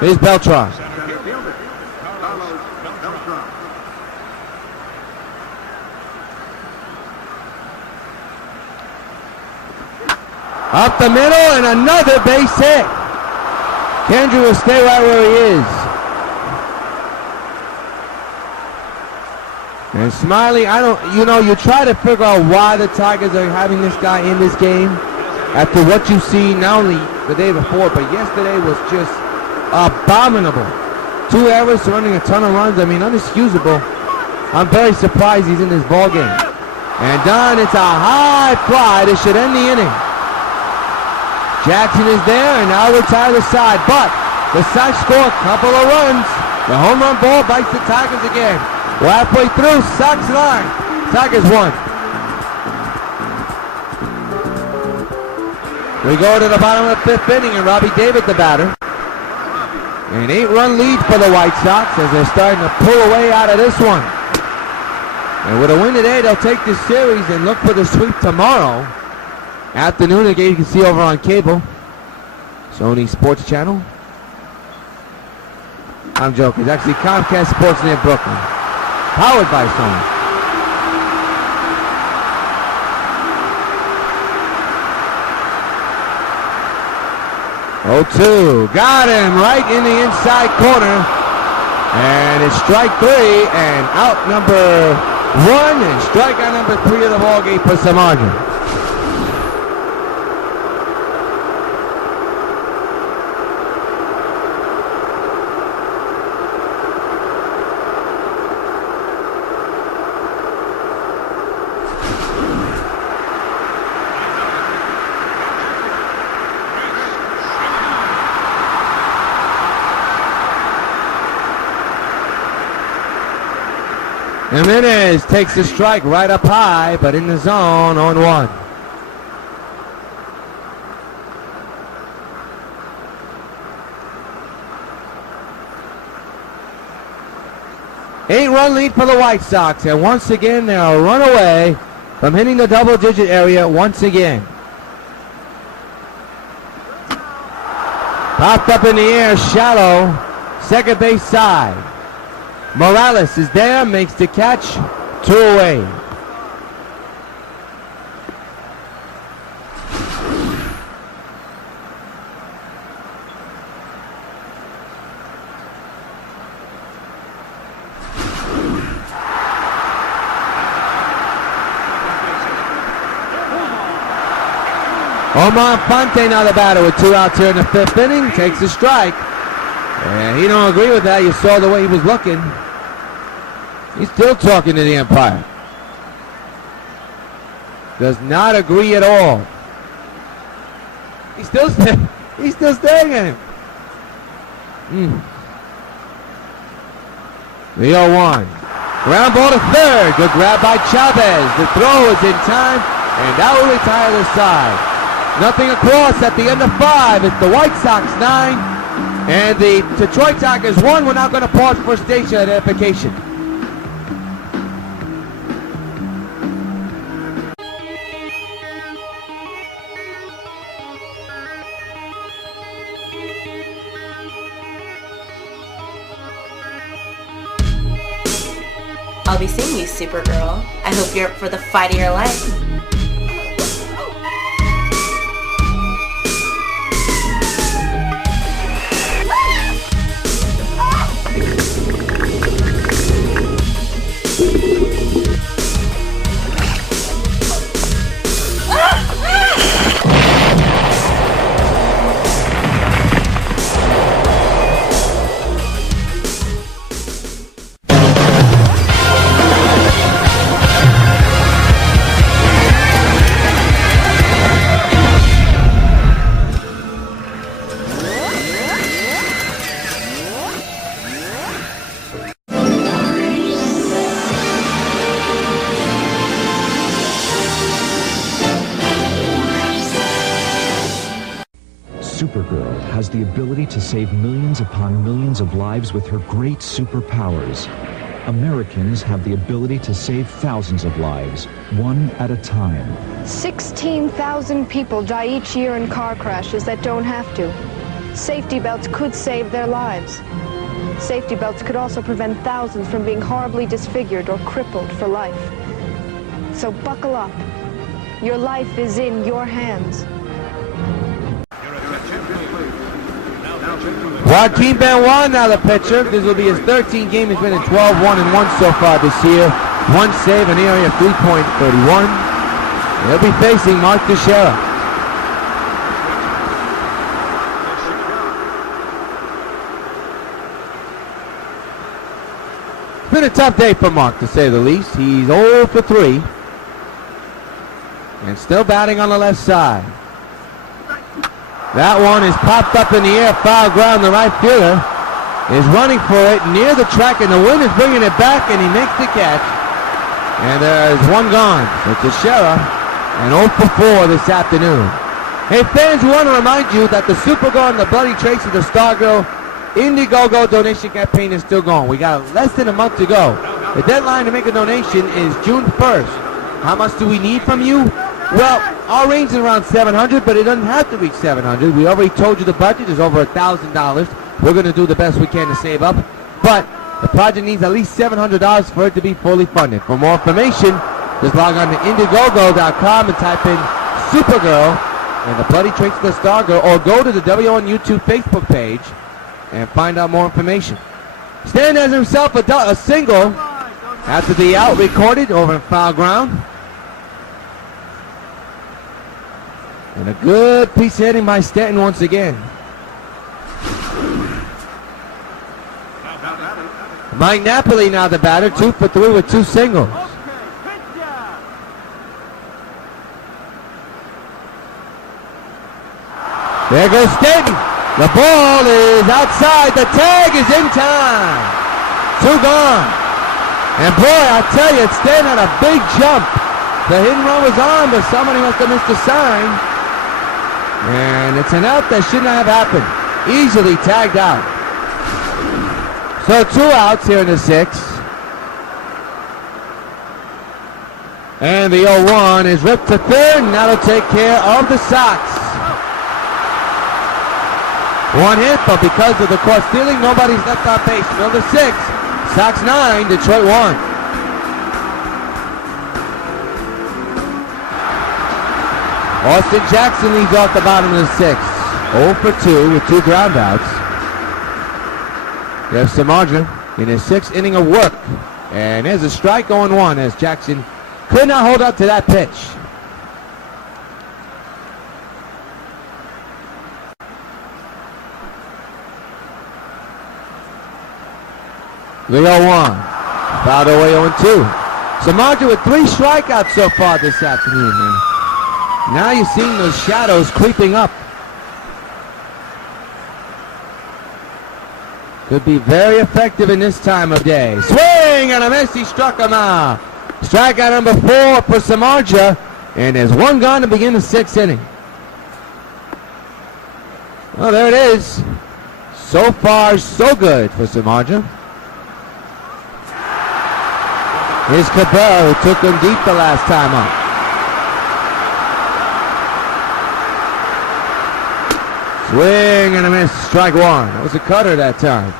Here's Beltran. Up the middle and another base hit. Kendry will stay right where he is. And Smyly, you try to figure out why the Tigers are having this guy in this game after what you see not only the day before, but yesterday was just abominable. 2 errors, surrendering a ton of runs. I mean, unexcusable. I'm very surprised he's in this ball game. And done, it's a high fly. This should end the inning. Jackson is there, and now retire the side. But the Sox score a couple of runs. The home run ball bites the Tigers again. We're halfway through, Sox 9, Tigers 1. We go to the bottom of the 5th inning, and Robbie David, the batter. An 8-run lead for the White Sox as they're starting to pull away out of this one. And with a win today, they'll take this series and look for the sweep tomorrow afternoon. Again, you can see over on cable, Sony Sports Channel. I'm joking. It's actually Comcast Sportsnet Brooklyn. Powered by Sony. Oh, 2. Got him right in the inside corner. And it's strike 3 and out number 1 and strikeout number 3 of the ball game for SAMARDZIJA. Jimenez takes the strike right up high, but in the zone on 1. Eight-run lead for the White Sox, and once again they're a run away from hitting the double-digit area once again. Popped up in the air, shallow, second base side. Morales is there, makes the catch, 2 away. Omar Infante now the batter with 2 outs here in the 5th inning, takes a strike. And he don't agree with that. You saw the way he was looking. He's still talking to the umpire. Does not agree at all. He's still staring at him. The 0-1. Ground ball to third. Good grab by Chavez. The throw is in time, and that will retire the side. Nothing across at the end of 5. It's the White Sox 9. And the Detroit Tigers 1. We're now going to pause for station identification. I'll be seeing you, Supergirl. I hope you're up for the fight of your life. ability to save millions upon millions of lives with her great superpowers. Americans have the ability to save thousands of lives, one at a time. 16,000 people die each year in car crashes that don't have to. Safety belts could save their lives. Safety belts could also prevent thousands from being horribly disfigured or crippled for life. So buckle up. Your life is in your hands. Joaquin Benoit now the pitcher. This will be his 13th game. He's been in 12-1-1 so far this year. One save, an area of 3.31. He'll be facing Mark Teixeira. It's been a tough day for Mark, to say the least. He's 0 for 3. And still batting on the left side. That one is popped up in the air, foul ground. The right fielder is running for it near the track, and the wind is bringing it back, and he makes the catch. And there's one gone. So Teixeira, and 0 for 4 this afternoon. Hey fans, we want to remind you that the Supergirl and the Bloody Tracy, the Stargirl Indiegogo donation campaign is still going. We got less than a month to go. The deadline to make a donation is June 1st. How much do we need from you? Well, our range is around $700, but it doesn't have to reach $700. We already told you the budget is over $1,000. We're going to do the best we can to save up, but the project needs at least $700 for it to be fully funded. For more information, just log on to Indiegogo.com and type in Supergirl and the Bloody Tracy the Stargirl, or go to the W.O.N YouTube Facebook page and find out more information. Stan has himself a single after the out recorded over in foul ground. And a good piece of hitting by Stanton once again. Mike Napoli now the batter, 2 for 3 with 2 singles. There goes Stanton. The ball is outside. The tag is in time. 2 gone. And boy, I tell you, Stanton had a big jump. The hit and run was on, but somebody must have missed a sign. And it's an out that should not have happened. Easily tagged out. So 2 outs here in the 6th. And the 0-1 is ripped to third, and that'll take care of the Sox. 1 hit, but because of the caught stealing, nobody's left on base. Number 6, Sox 9, Detroit 1. Austin Jackson leads off the bottom of the 6th. 0 for 2 with 2 ground outs. You have Samardzija in his 6th inning of work. And there's a strike 0-1 as Jackson could not hold up to that pitch. The 0-1. Fouled away 0-2. Samardzija with 3 strikeouts so far this afternoon. And now you're seeing those shadows creeping up. Could be very effective in this time of day. Swing and a miss. He struck him out. Strikeout number 4 for Samardzija. And there's 1 gone to begin the 6th inning. Well, there it is. So far, so good for Samardzija. Here's Cabrera, who took him deep the last time up. Swing and a miss, strike 1. That was a cutter that time.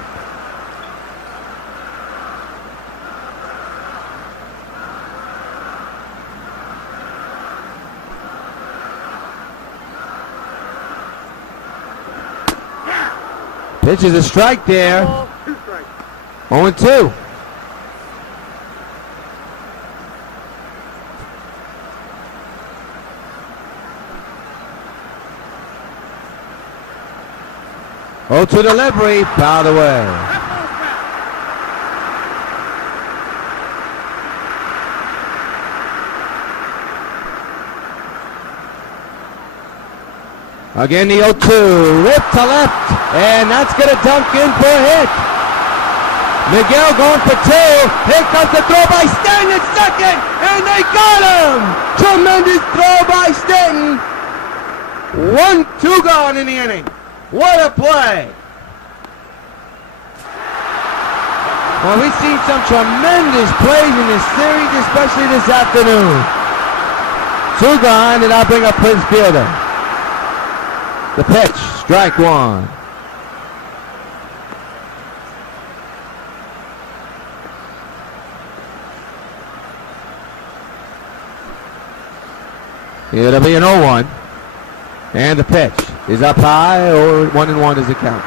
Pitch is a strike there. 0-2. Oh, to delivery, fouled away. Again, the 0-2, ripped to left, and that's going to dunk in for a hit. Miguel going for 2. Here comes the throw by Stanton at second, and they got him. Tremendous throw by Stanton. 1-2 gone in the inning. What a play! Well, we've seen some tremendous plays in this series, especially this afternoon. 2 gone, and I'll bring up Prince Fielder. The pitch, strike 1. It'll be an 0-1. And the pitch is up high, or 1-1 is the count.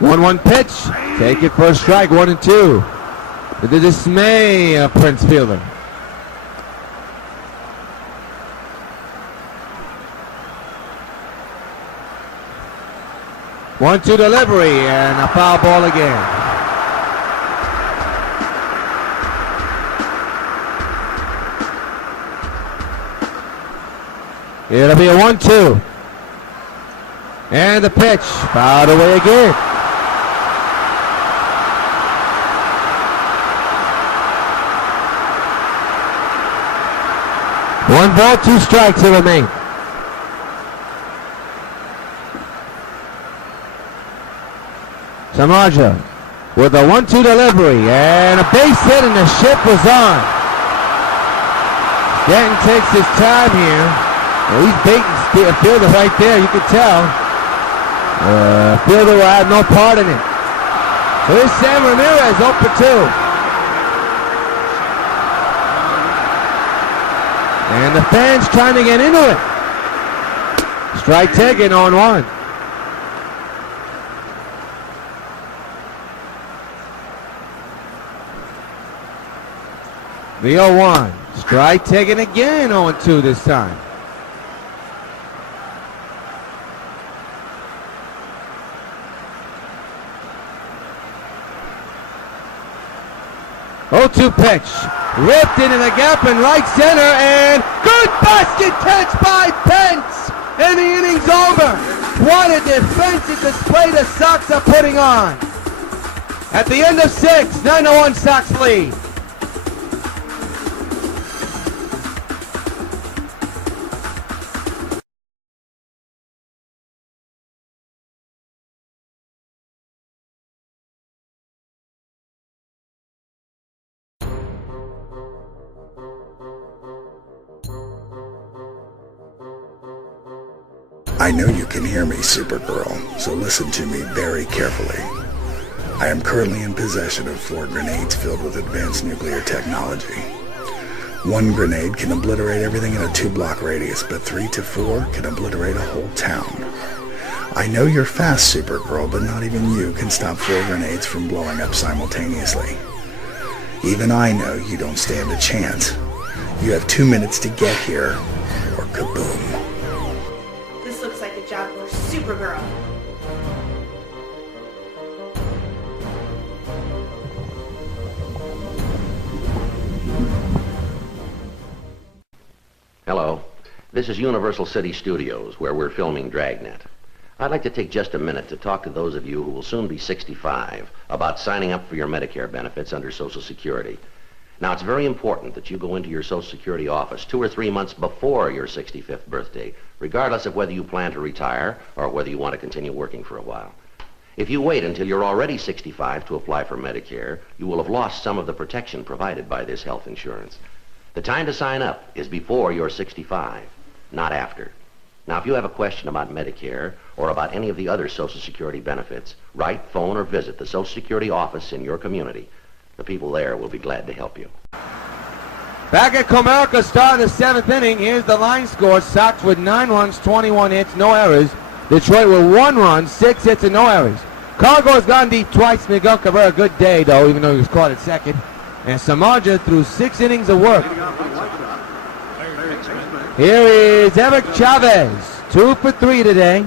One pitch. Take it for a strike. 1-2. To the dismay of Prince Fielder. One-two delivery and a foul ball again. It'll be a 1-2. And the pitch fouled away again. One ball, 2 strikes to remain. Samardzija with a 1-2 delivery and a base hit, and the ship was on. Stanton takes his time here. Well, he's baiting Fielder right there, you can tell. Fielder will have no part in it. So here's Sam Ramirez, 0 for 2. And the fans trying to get into it. Strike taken, 0-1. The 0-1. Strike taken again, 0-2 this time. Oh, 2 pitch. Ripped into the gap in right center, and good basket catch by Pence. And the inning's over. What a defensive display the Sox are putting on. At the end of 6, 9-1 Sox lead. I know you can hear me, Supergirl, so listen to me very carefully. I am currently in possession of 4 grenades filled with advanced nuclear technology. 1 grenade can obliterate everything in a 2-block radius, but 3 to 4 can obliterate a whole town. I know you're fast, Supergirl, but not even you can stop 4 grenades from blowing up simultaneously. Even I know you don't stand a chance. You have 2 minutes to get here, or kaboom. Job for Supergirl. Hello, this is Universal City Studios, where we're filming Dragnet. I'd like to take just a minute to talk to those of you who will soon be 65 about signing up for your Medicare benefits under Social Security. Now, it's very important that you go into your Social Security office 2 or 3 months before your 65th birthday, regardless of whether you plan to retire or whether you want to continue working for a while. If you wait until you're already 65 to apply for Medicare, you will have lost some of the protection provided by this health insurance. The time to sign up is before you're 65, not after. Now, if you have a question about Medicare or about any of the other Social Security benefits, write, phone, or visit the Social Security office in your community. The people there will be glad to help you. Back at Comerica, start of the 7th inning. Here's the line score. Sox with 9 runs, 21 hits, no errors. Detroit with 1 run, 6 hits, and no errors. Cargo's gone deep twice. Miguel Cabrera, good day, though, even though he was caught at second. And Samardzija threw 6 innings of work. Here is Eric Chavez, 2 for 3 today.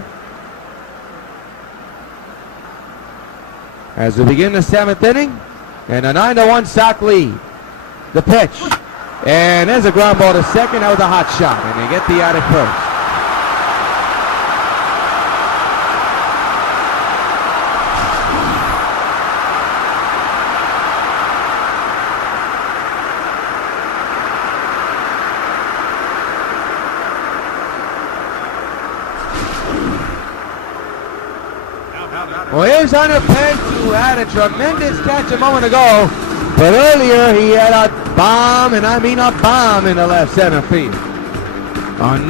As we begin the 7th inning, and a 9-1 Sox lead. The pitch. And there's a ground ball to second. That was a hot shot. And they get the out at first. Well, here's Hunter Pence, who had a tremendous catch a moment ago, but earlier he had a bomb, and I mean a bomb, in the left center field.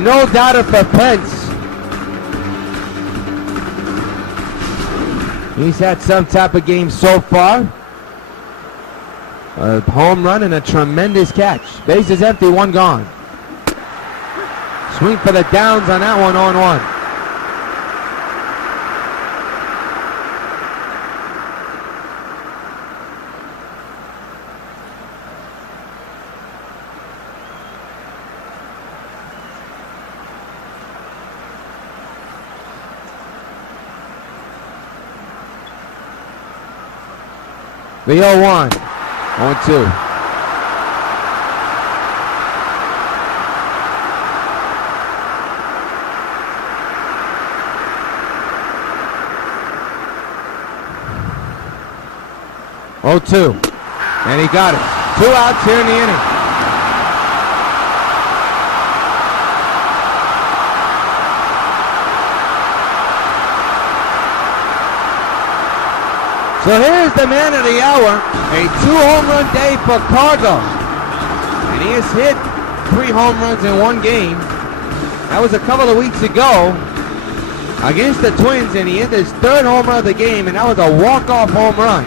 No doubter for Pence. He's had some type of game so far. A home run and a tremendous catch. Bases empty, one gone. Swing for the downs on that one, 0-1. The 0-1, 0-2. And he got it. 2 outs here in the inning. So here's the man of the hour, a 2-home run day for Cargo. And he has hit 3 home runs in one game. That was a couple of weeks ago against the Twins, and he hit his 3rd home run of the game, and that was a walk-off home run.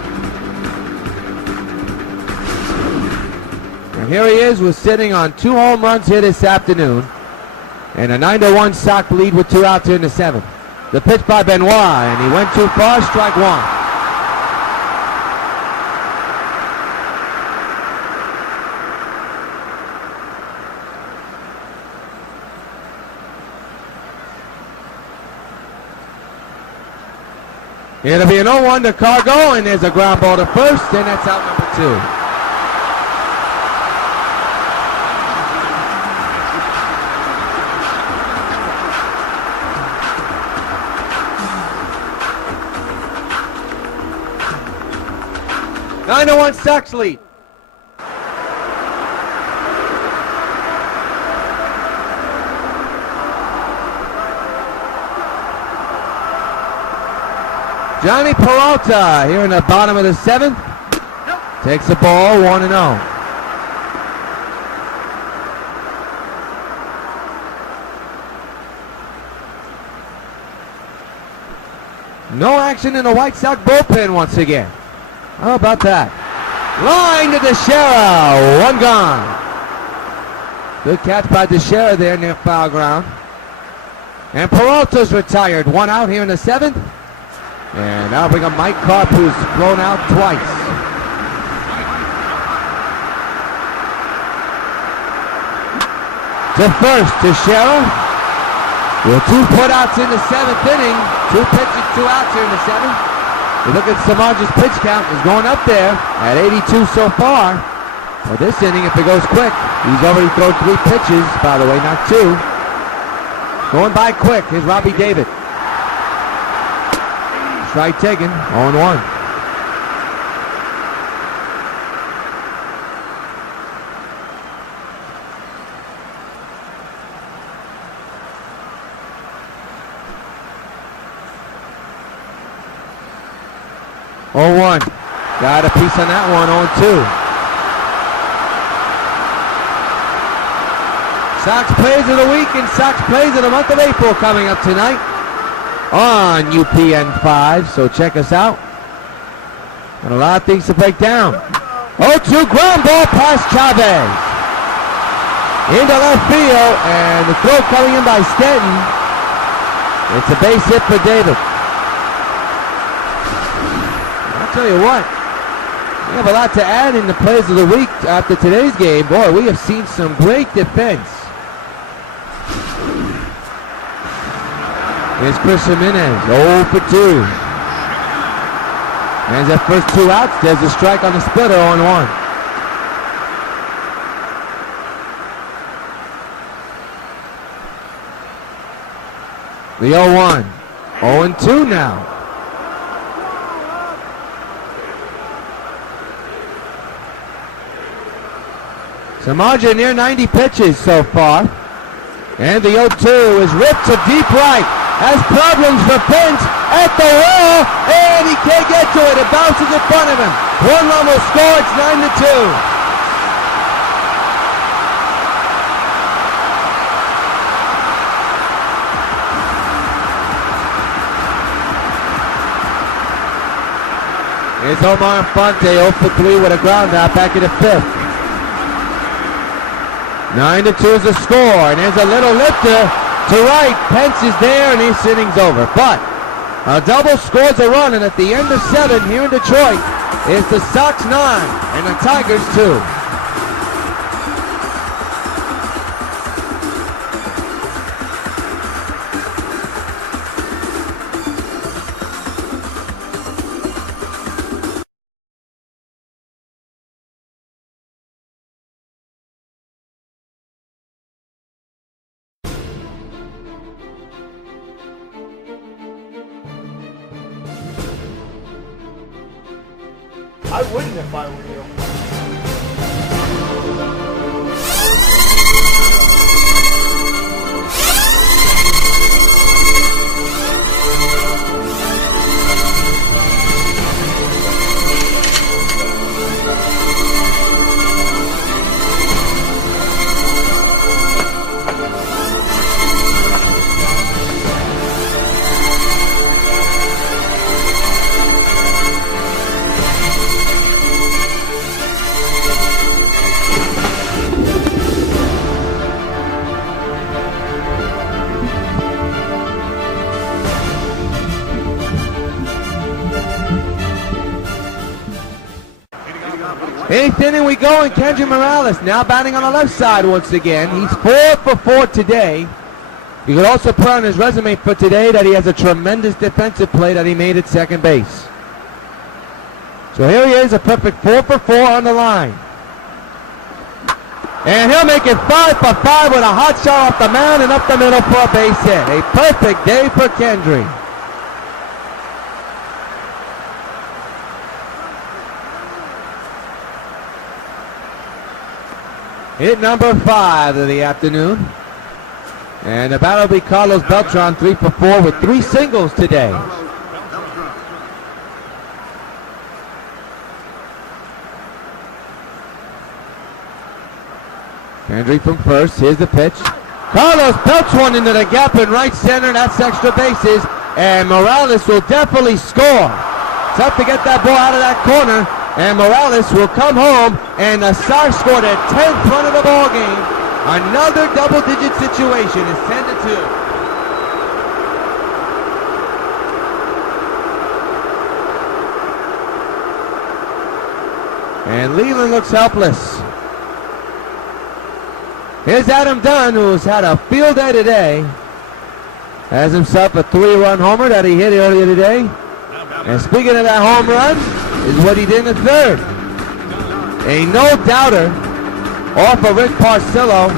And here he is, was sitting on 2 home runs here this afternoon, and a 9-1 Sox lead with 2 outs here in the 7th. The pitch by Benoit, and he went too far, strike 1. It'll be an 0-1 to Cargo, and there's a ground ball to first, and that's out number 2. Nine to 1 Sox lead. Johnny Peralta here in the bottom of the 7th. Takes the ball, 1-0. No action in the White Sox bullpen once again. How about that? Line to Teixeira, 1 gone. Good catch by Teixeira there near foul ground. And Peralta's retired, 1 out here in the 7th. And now bring up Mike CARP, who's thrown out twice. To first, Teixeira. With 2 putouts in the 7th inning. 2 pitches, 2 outs here in the 7th. You look at SAMARDZIJA's pitch count, is going up there at 82 so far. Well, this inning, if it goes quick, he's already thrown 3 pitches, by the way, not 2. Going by quick, here's Robbie David. Strike taken, 0-1. Got a piece on that one, 0-2. Sox Plays of the Week and Sox Plays of the month of April coming up tonight on UPN 5, so check us out. Got a lot of things to break down. 0-2 ground ball past Chavez. Into left field, and the throw coming in by Stanton. It's a base hit for David. I'll tell you what, we have a lot to add in the Plays of the Week after today's game. Boy, we have seen some great defense. Here's Chris Jimenez, 0 for 2. As that first 2 outs, there's a strike on the splitter, 0-1. The 0-1, 0-2 now. SAMARDZIJA near 90 pitches so far. And the 0-2 is ripped to deep right. has problems for Pence at the wall, and he can't get to it. It bounces in front of him. One run will score. It's 9-2. Here's OMAR INFANTE, 0 for 3 with a ground out back in the 5th. 9-2 is the score, and there's a little lifter to right. Pence is there, and his inning's over. But a double scores a run, and at the end of 7 here in Detroit, it's the Sox 9 and the Tigers 2. I wouldn't if I were you. Eighth inning we go, and Kendry Morales now batting on the left side once again. He's 4 for 4 today. You could also put on his resume for today that he has a tremendous defensive play that he made at second base. So here he is, a perfect 4 for 4 on the line. And he'll make it 5 for 5 with a hot shot off the mound and up the middle for a base hit. A perfect day for Kendry. Hit number 5 of the afternoon. And the battle will be Carlos Beltran, 3 for 4 with 3 singles today. Kendry from first. Here's the pitch. Carlos pelts one into the gap in right center. That's extra bases. And Morales will definitely score. Tough to get that ball out of that corner. And Morales will come home, and the Sox scored their 10th run of the ball game. Another double-digit situation. It's 10-2. And Leland looks helpless. Here's Adam Dunn, who's had a field day today. Has himself a 3-run homer that he hit earlier today. And speaking of that home run, is what he did in the 3rd. A no-doubter off of Rick Porcello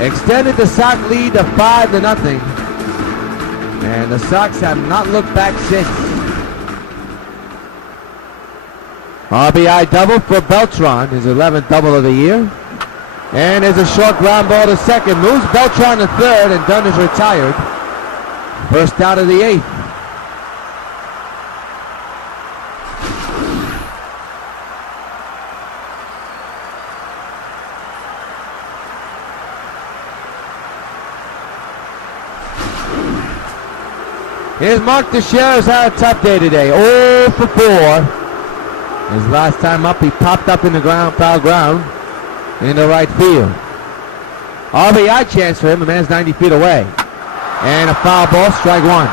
extended the Sox lead to 5-0. And the Sox have not looked back since. RBI double for Beltran, his 11th double of the year. And there's a short ground ball to second. Moves Beltran to 3rd, and Dunn is retired. First out of the 8th. Here's Mark Teixeira, who's had a tough day today. 0 for 4. His last time up, he popped up in the foul ground in the right field. RBI chance for him. The man's 90 feet away. And a foul ball, strike 1.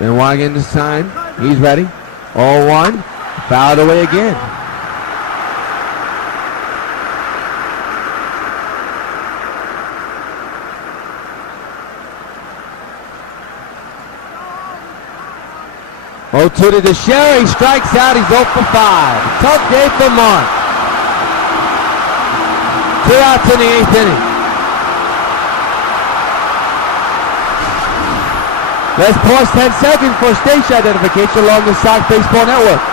Ben Wagon this time. He's ready. 0-1. Fouled away again. Oh, to the Teixeira, he strikes out, he's 0 for 5. Tough day for Mark. 2 outs in the 8th inning. Let's pause 10 seconds for station identification along the Sox Baseball Network.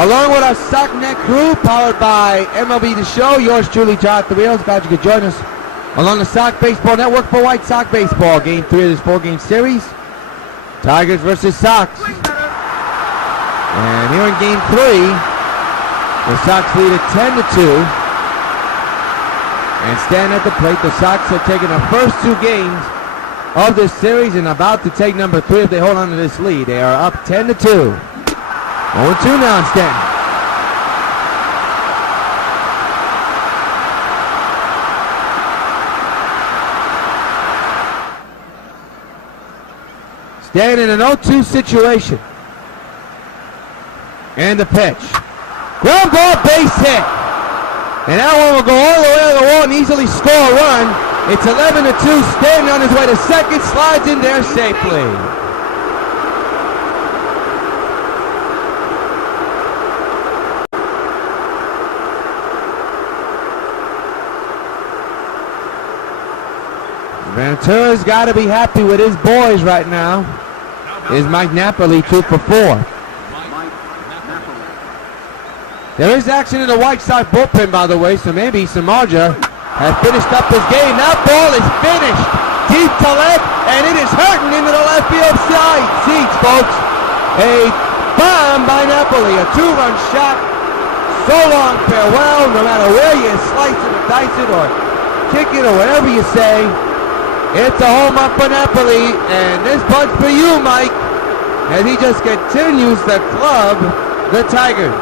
Along with our SockNet crew, powered by MLB The Show, yours truly, Jonathan Rios. Glad you could join us along the Sox Baseball Network for White Sox Baseball. Game 3 of this 4-game series. Tigers versus Sox. And here in Game 3, the Sox lead at 10-2. And standing at the plate, the Sox have taken the first 2 games of this series and about to take number 3 if they hold on to this lead. They are up 10-2. 0-2 now in Stanton. Stanton in an 0-2 situation. And the pitch. Ground ball, base hit. And that one will go all the way to the wall and easily score a run. It's 11-2. Stanton on his way to second, slides in there safely. Ventura's got to be happy with his boys right now. Is Mike Napoli 2 for 4. There is action in the White Sox bullpen, by the way, so maybe Samardzija has finished up his game. That ball is finished. Deep to left, and it is hurting into the left field side seats, folks. A bomb by Napoli, a 2-run shot. So long, farewell, no matter where you slice it or dice it or kick it or whatever you say. It's a home run for Napoli, and this one's for you, Mike, as he just continues to club the Tigers.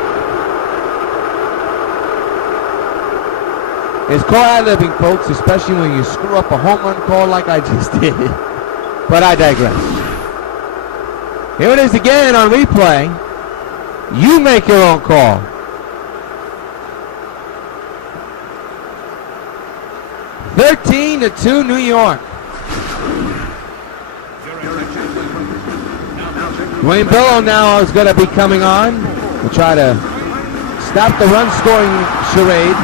It's called ad-libbing, folks, especially when you screw up a home run call like I just did. But I digress. Here it is again on replay. You make your own call. (13-2) New York. Wayne Billow now is going to be coming on to try to stop the run-scoring charade.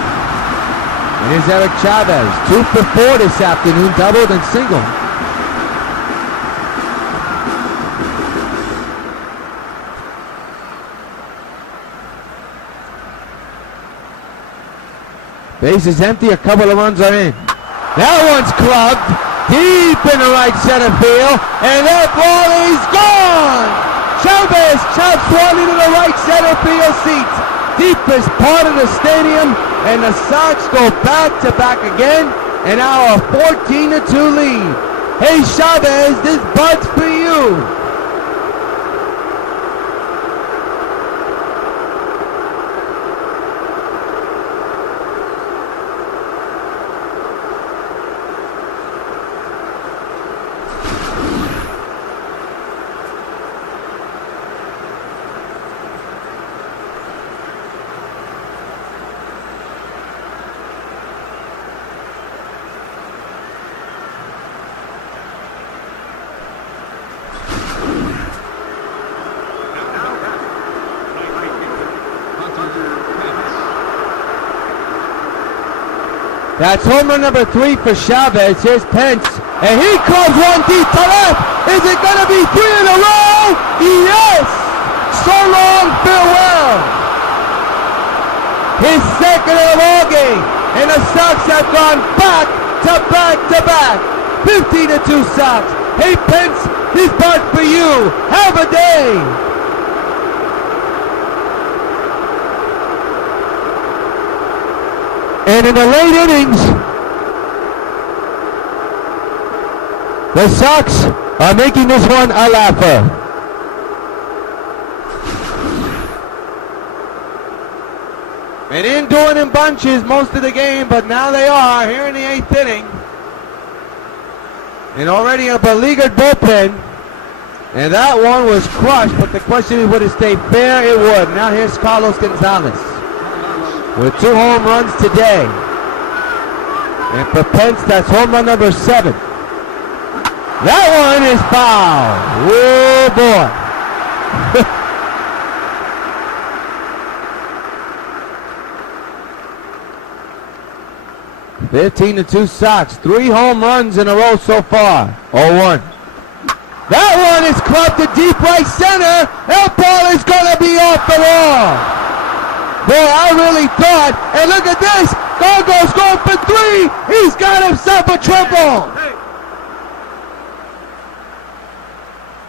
And here's Eric Chavez, 2 for 4 this afternoon, doubled and single. Base is empty, a couple of runs are in. That one's clubbed deep in the right center field, and that ball is gone! Chavez chops one into the right center field seats. Deepest part of the stadium, and the Sox go back-to-back again, and now a 14-2 lead. Hey Chavez, this bud's for you. That's home run number 3 for Chavez. Here's Pence, and he clubs one deep to left. Is it going to be 3 in a row? Yes! So long, farewell. His second of the ball game, and the Sox have gone back to back. 15-2 Sox. Hey Pence, this part for you. Have a day. And in the late innings, the Sox are making this one a laugher. And in doing in bunches most of the game, but now they are here in the 8th inning. And already a beleaguered bullpen. And that one was crushed, but the question is, would it stay fair? It would. Now here's Carlos Gonzalez with 2 home runs today. And for Pence, that's home run number 7. That one is foul. Oh boy. 15-2 Sox. 3 home runs in a row so far. 0-1. That one is clubbed to deep right center. That ball is going to be off the wall. Boy, I really thought, and look at this. Gargo's going for 3. He's got himself a triple.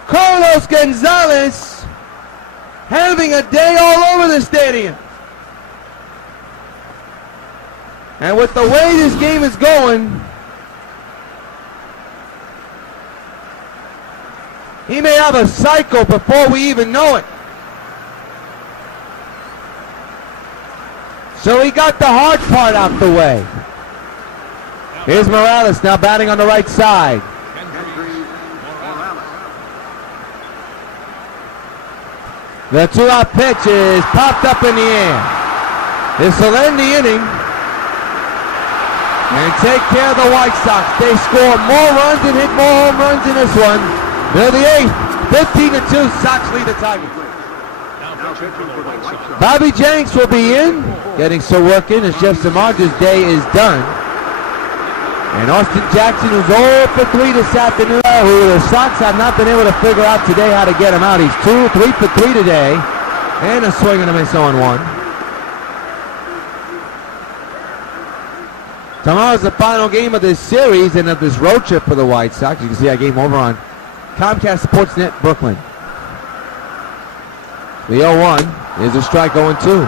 Carlos Gonzalez having a day all over the stadium. And with the way this game is going, he may have a cycle before we even know it. So he got the hard part out the way. Here's Morales now batting on the right side. The 2-out pitch is popped up in the air. This will end the inning and take care of the White Sox. They score more runs and hit more home runs in this one. They're the 8th, 15-2. Sox lead the Tigers. Bobby Jenks will be in, getting some work in as Jeff Samardzij's day is done. And Austin Jackson, who's 0 for 3 this afternoon, who the Sox have not been able to figure out today how to get him out. He's 3 for 3 today, and a swing and a miss on 1. Tomorrow's the final game of this series and of this road trip for the White Sox. You can see that game over on Comcast Sportsnet Brooklyn. The 0-1 is a strike 0-2.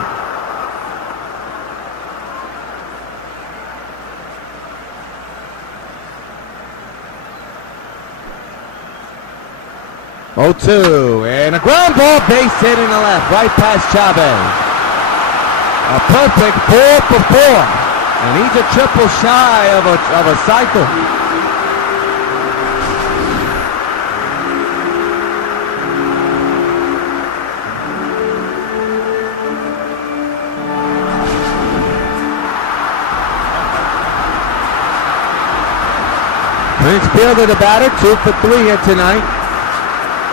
And a ground ball, base hit in the left, right past Chavez. A perfect 4 for 4, and he's a triple shy of a cycle. Prince Fielder, the batter, 2 for 3 here tonight.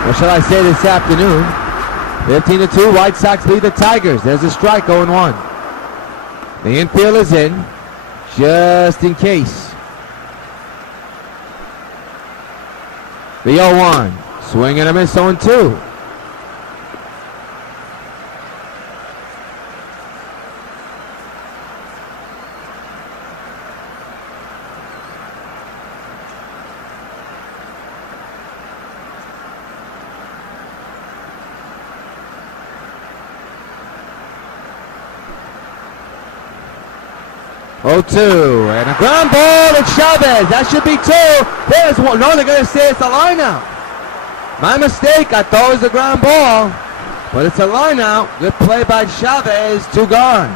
What shall I say this afternoon? 15-2, White Sox lead the Tigers. There's a strike, 0-1. The infield is in, just in case. The 0-1, swing and a miss, 0-2. And a ground ball to Chavez. That should be 2. There's 1. No, they're going to say it's a line out. My mistake. I thought it was a ground ball. But it's a line out. Good play by Chavez. 2 gone.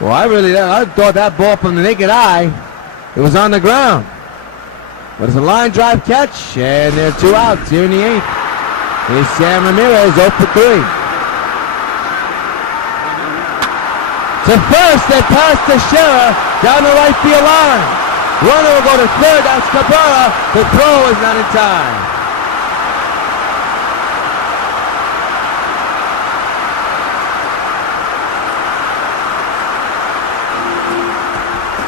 Well, I thought that ball from the naked eye, it was on the ground. But it's a line drive catch. And there are 2 outs here in the 8th. Here's Sam Ramirez, 0 for 3. To first, they pass to Scherer down the right field line. Runner will go to third. That's Cabrera. The throw is not in time.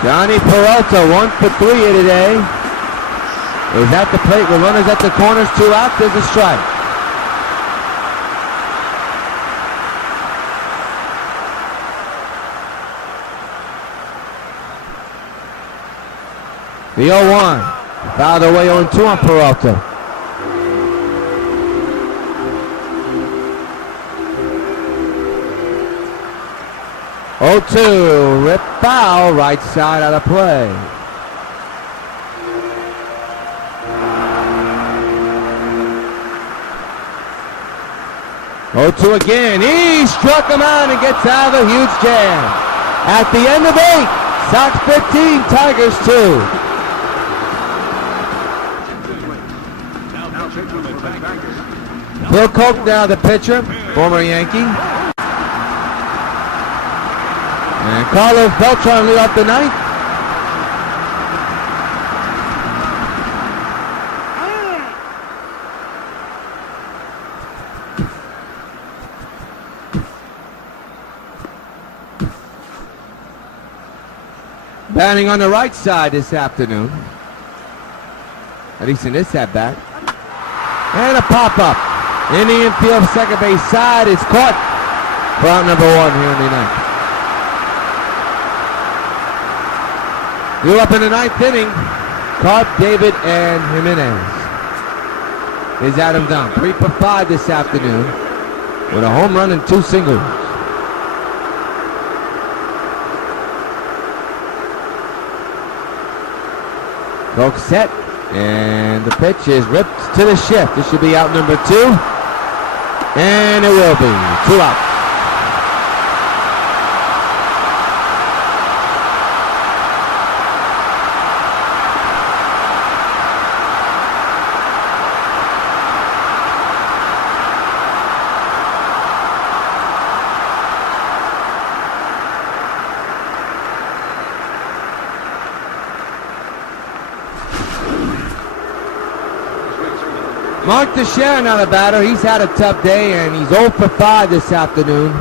Johnny Peralta, 1 for 3 here today. Is at the plate with runners at the corners, 2 out. There's a strike. The 0-1, fouled away 0-2 on Peralta. Rip foul, right side out of play. Again, he struck him out and gets out of a huge jam. At the end of 8, Sox 15, Tigers 2. Bill Koch now the pitcher, former Yankee. And Carlos Beltran lead off the ninth. Batting on the right side this afternoon, at least in this at-bat. And a pop-up in the infield second base side is caught for out number 1 here in the ninth. You're up in the ninth inning. CARP, David, and Jimenez. Is Adam Dunn. 3 for 5 this afternoon with a home run and 2 singles. Folks set, and the pitch is ripped to the shift. This should be out number 2, and it will be 2 out. Mark Teixeira, now the batter. He's had a tough day, and he's 0 for 5 this afternoon.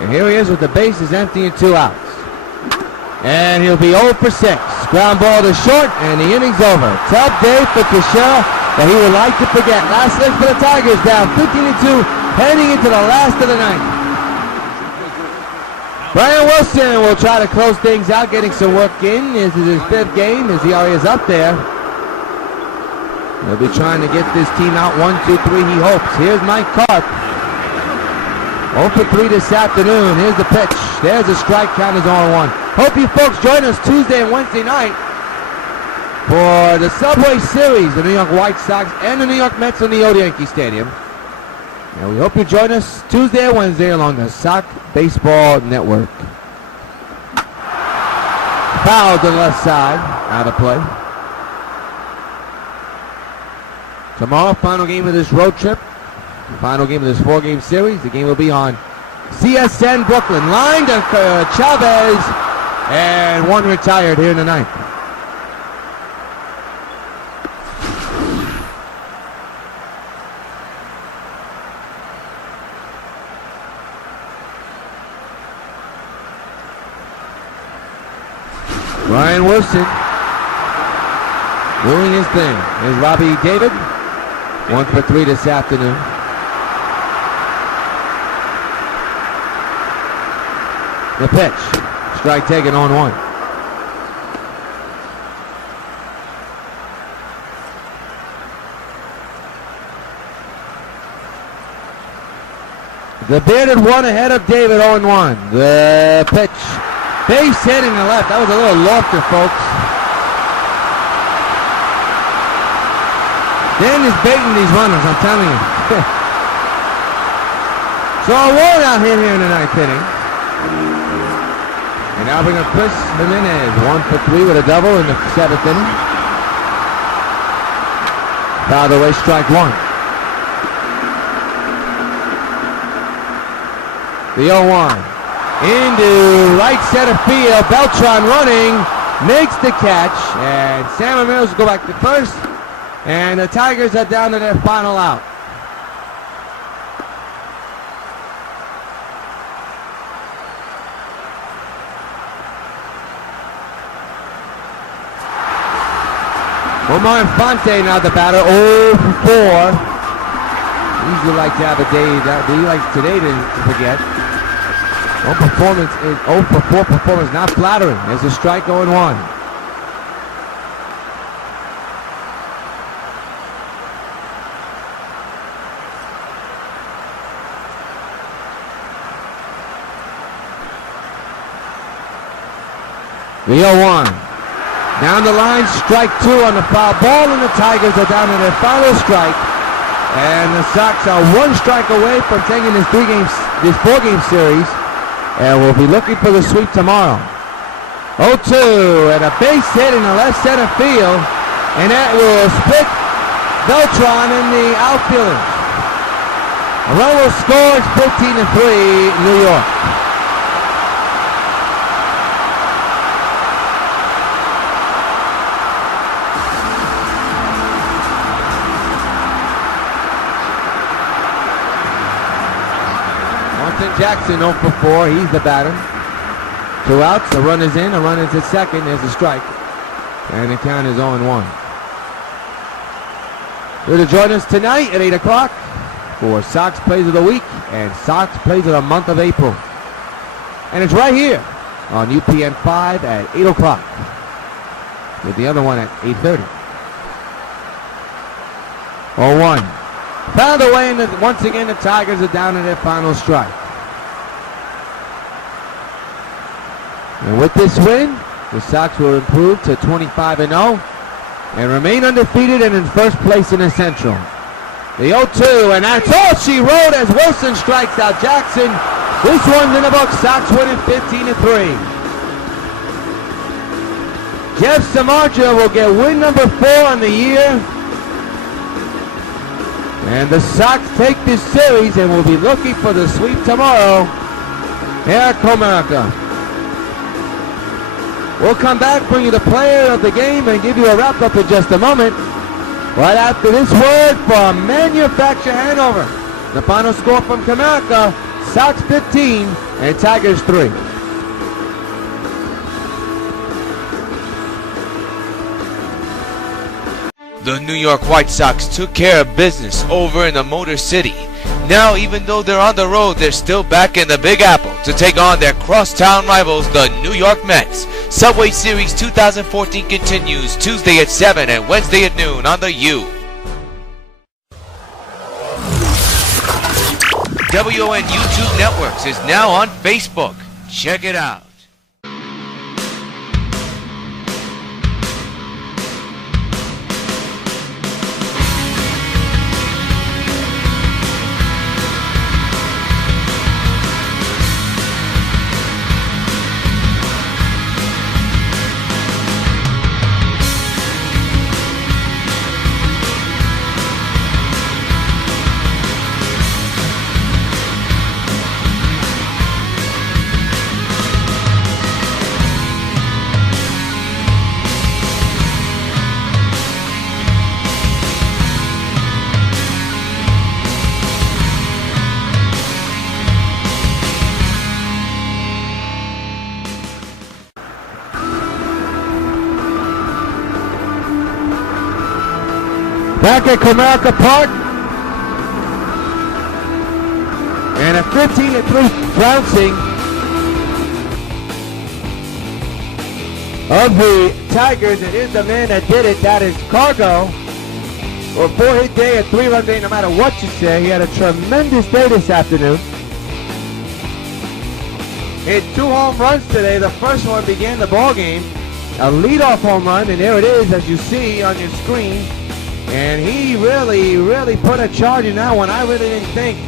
And here he is with the bases empty and 2 outs. And he'll be 0 for 6. Ground ball to short, and the inning's over. Tough day for Teixeira that he would like to forget. Last leg for the Tigers, down 15-2, heading into the last of the ninth. Brian Wilson will try to close things out, getting some work in. This is his 5th game as the ERA is up there. He'll be trying to get this team out 1-2-3, he hopes. Here's Mike CARP. 0 for 3 this afternoon. Here's the pitch. There's a strike, count is 0-1. Hope you folks join us Tuesday and Wednesday night for the Subway Series, the New York White Sox and the New York Mets in the old Yankee Stadium. And we hope you join us Tuesday and Wednesday along the Sox Baseball Network. Foul to the left side, out of play. Tomorrow, final game of this road trip, final game of this 4-game series. The game will be on CSN Brooklyn. Line to Chavez, and 1 retired here in the ninth. Ryan Wilson doing his thing. There's Robbie David. 1 for 3 this afternoon. The pitch. Strike taken 0-1. The bearded one ahead of David, 0-1. The pitch. Base hit in the left. That was a little lofter, folks. Dan is baiting these runners, I'm telling you. So a WON out here in the ninth inning. And now bring up Chris Jimenez. 1 for 3 with a double in the 7th inning. Fouled away, strike 1. The 0-1. Into right center field. Beltran running. Makes the catch. And Sam Ramirez will go back to first. And the Tigers are down to their final out. OMAR INFANTE now the batter, 0 for 4. Usually like to have a day that he likes today to forget. 0 for 4 performance, not flattering. There's a strike, 0-1. The 0-1. Down the line, strike 2 on the foul ball, and the Tigers are down to their final strike. And the Sox are 1 strike away from taking this 4-game series. And we'll be looking for the sweep tomorrow. 0-2, and a base hit in the left center field. And that will split Beltran and the outfielders. A run will score, it's 15-3, New York. Jackson 0 for 4, he's the batter. 2 outs, a run is in, a run is at second, there's a strike. And the count is 0-1. Here to join us tonight at 8 o'clock for Sox Plays of the Week and Sox Plays of the month of April. And it's right here on UPN 5 at 8 o'clock, with the other one at 8:30. 0-1. Found a way, and once again the Tigers are down to their final strike. And with this win, the Sox will improve to 25-0 and remain undefeated and in first place in the Central. The 0-2, and that's all she wrote as Wilson strikes out Jackson. This one's in the book. Sox winning 15-3. Jeff SAMARDZIJA will get win number 4 on the year. And the Sox take this series and will be looking for the sweep tomorrow here at Comerica. We'll come back, bring you the player of the game, and give you a wrap-up in just a moment. Right after this word from Manufacture Hanover. The final score from Comerica, Sox 15 and Tigers 3. The New York White Sox took care of business over in the Motor City. Now, even though they're on the road, they're still back in the Big Apple to take on their crosstown rivals, the New York Mets. Subway Series 2014 continues Tuesday at 7 and Wednesday at noon on the U. WON YouTube Networks is now on Facebook. Check it out. Back at Comerica Park, and a 15-3 trouncing of the Tigers. It is the man that did it. That is Cargo. For a 4-hit day, a 3-run day, no matter what you say. He had a tremendous day this afternoon. Hit 2 home runs today. The first one began the ball game. A leadoff home run, and there it is, as you see on your screen. And he really put a charge in that one. I really didn't think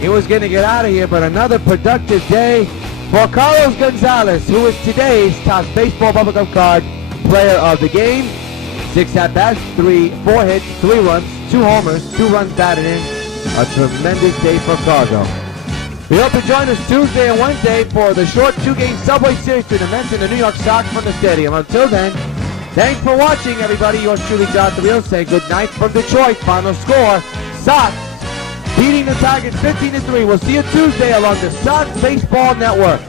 he was going to get out of here, but another productive day for Carlos Gonzalez, who is today's Topps Baseball Bubblegum Card Player of the Game. 6 at-bats, 4 hits, 3 runs, 2 homers, 2 runs batted in. A tremendous day for Cargo. We hope you join us Tuesday and Wednesday for the short 2-game Subway Series to the Mets and the New York Sox from the stadium. Until then, thanks for watching, everybody. Yours truly, John Rios, saying good night from Detroit. Final score, Sox beating the Tigers 15-3. We'll see you Tuesday along the Sox Baseball Network.